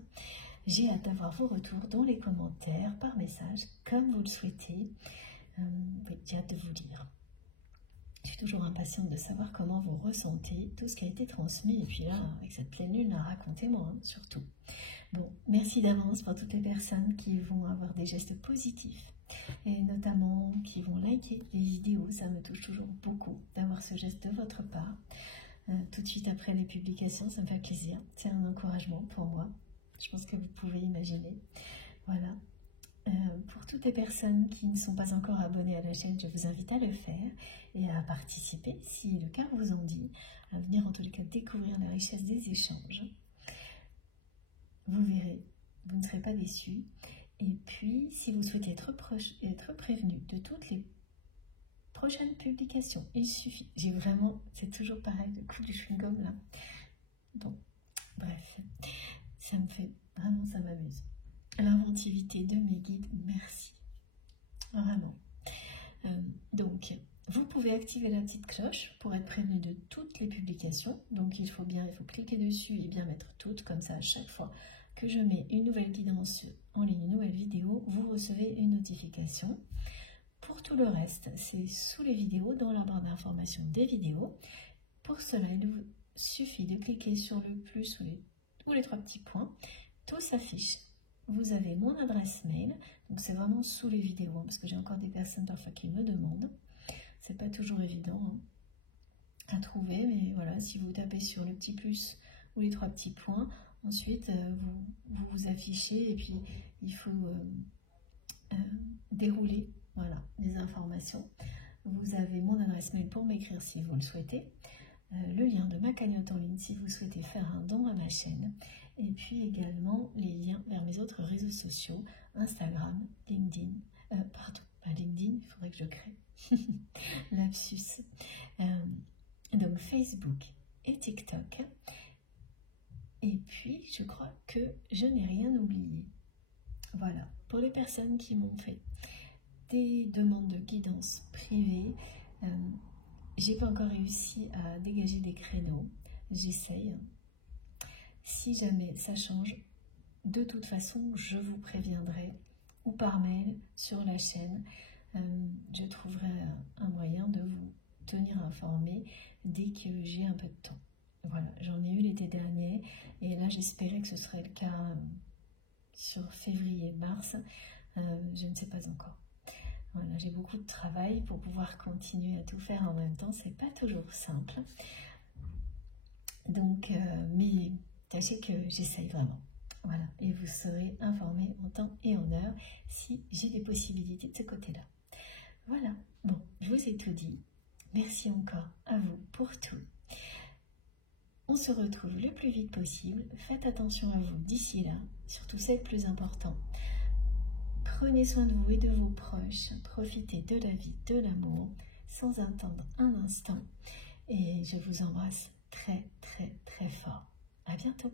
J'ai hâte d'avoir vos retours dans les commentaires, par message, comme vous le souhaitez. Oui, j'ai hâte de vous lire. Je suis toujours impatiente de savoir comment vous ressentez tout ce qui a été transmis. Et puis là, avec cette pleine lune, racontez-moi, hein, surtout. Bon, merci d'avance pour toutes les personnes qui vont avoir des gestes positifs. Et notamment qui vont liker les vidéos. Ça me touche toujours beaucoup d'avoir ce geste de votre part. Tout de suite après les publications, ça me fait plaisir. C'est un encouragement pour moi. Je pense que vous pouvez imaginer. Voilà. Pour toutes les personnes qui ne sont pas encore abonnées à la chaîne, je vous invite à le faire et à participer, si le cœur vous en dit, à venir en tous les cas découvrir la richesse des échanges. Vous verrez, vous ne serez pas déçus. Et puis, si vous souhaitez être prévenu de toutes les prochaines publications, il suffit. J'ai vraiment, c'est toujours pareil, le coup du chewing-gum là. Bon, bref, ça me fait, vraiment ça m'amuse. L'inventivité de mes guides, merci. Vraiment. Donc, vous pouvez activer la petite cloche pour être prévenu de toutes les publications. Donc, il faut cliquer dessus et bien mettre toutes, comme ça à chaque fois que je mets une nouvelle guidance en ligne, une nouvelle vidéo, vous recevez une notification. Pour tout le reste, c'est sous les vidéos, dans la barre d'information des vidéos. Pour cela, il vous suffit de cliquer sur le plus ou les trois petits points. Tout s'affiche. Vous avez mon adresse mail, donc c'est vraiment sous les vidéos, parce que j'ai encore des personnes parfois qui me demandent. C'est pas toujours évident à trouver, mais voilà, si vous tapez sur le petit plus ou les trois petits points, ensuite vous affichez et puis il faut dérouler, voilà, les informations. Vous avez mon adresse mail pour m'écrire si vous le souhaitez, le lien de ma cagnotte en ligne si vous souhaitez faire un don à ma chaîne, et puis également les liens vers mes autres réseaux sociaux, Instagram, LinkedIn, pardon, pas LinkedIn, il faudrait que je crée, lapsus, donc Facebook et TikTok, et puis je crois que je n'ai rien oublié. Voilà, pour les personnes qui m'ont fait des demandes de guidance privée, j'ai pas encore réussi à dégager des créneaux, j'essaye. Si jamais ça change, de toute façon, je vous préviendrai, ou par mail, sur la chaîne. Je trouverai un moyen de vous tenir informé dès que j'ai un peu de temps. Voilà, j'en ai eu l'été dernier, et là j'espérais que ce serait le cas sur février-mars. Je ne sais pas encore. Voilà, j'ai beaucoup de travail pour pouvoir continuer à tout faire en même temps. C'est pas toujours simple. Donc, mais sachez que j'essaye vraiment. Voilà, et vous serez informés en temps et en heure si j'ai des possibilités de ce côté-là. Voilà, bon, je vous ai tout dit. Merci encore à vous pour tout. On se retrouve le plus vite possible. Faites attention à vous d'ici là. Surtout, c'est le plus important. Prenez soin de vous et de vos proches. Profitez de la vie, de l'amour, sans attendre un instant. Et je vous embrasse très, très, très fort. À bientôt.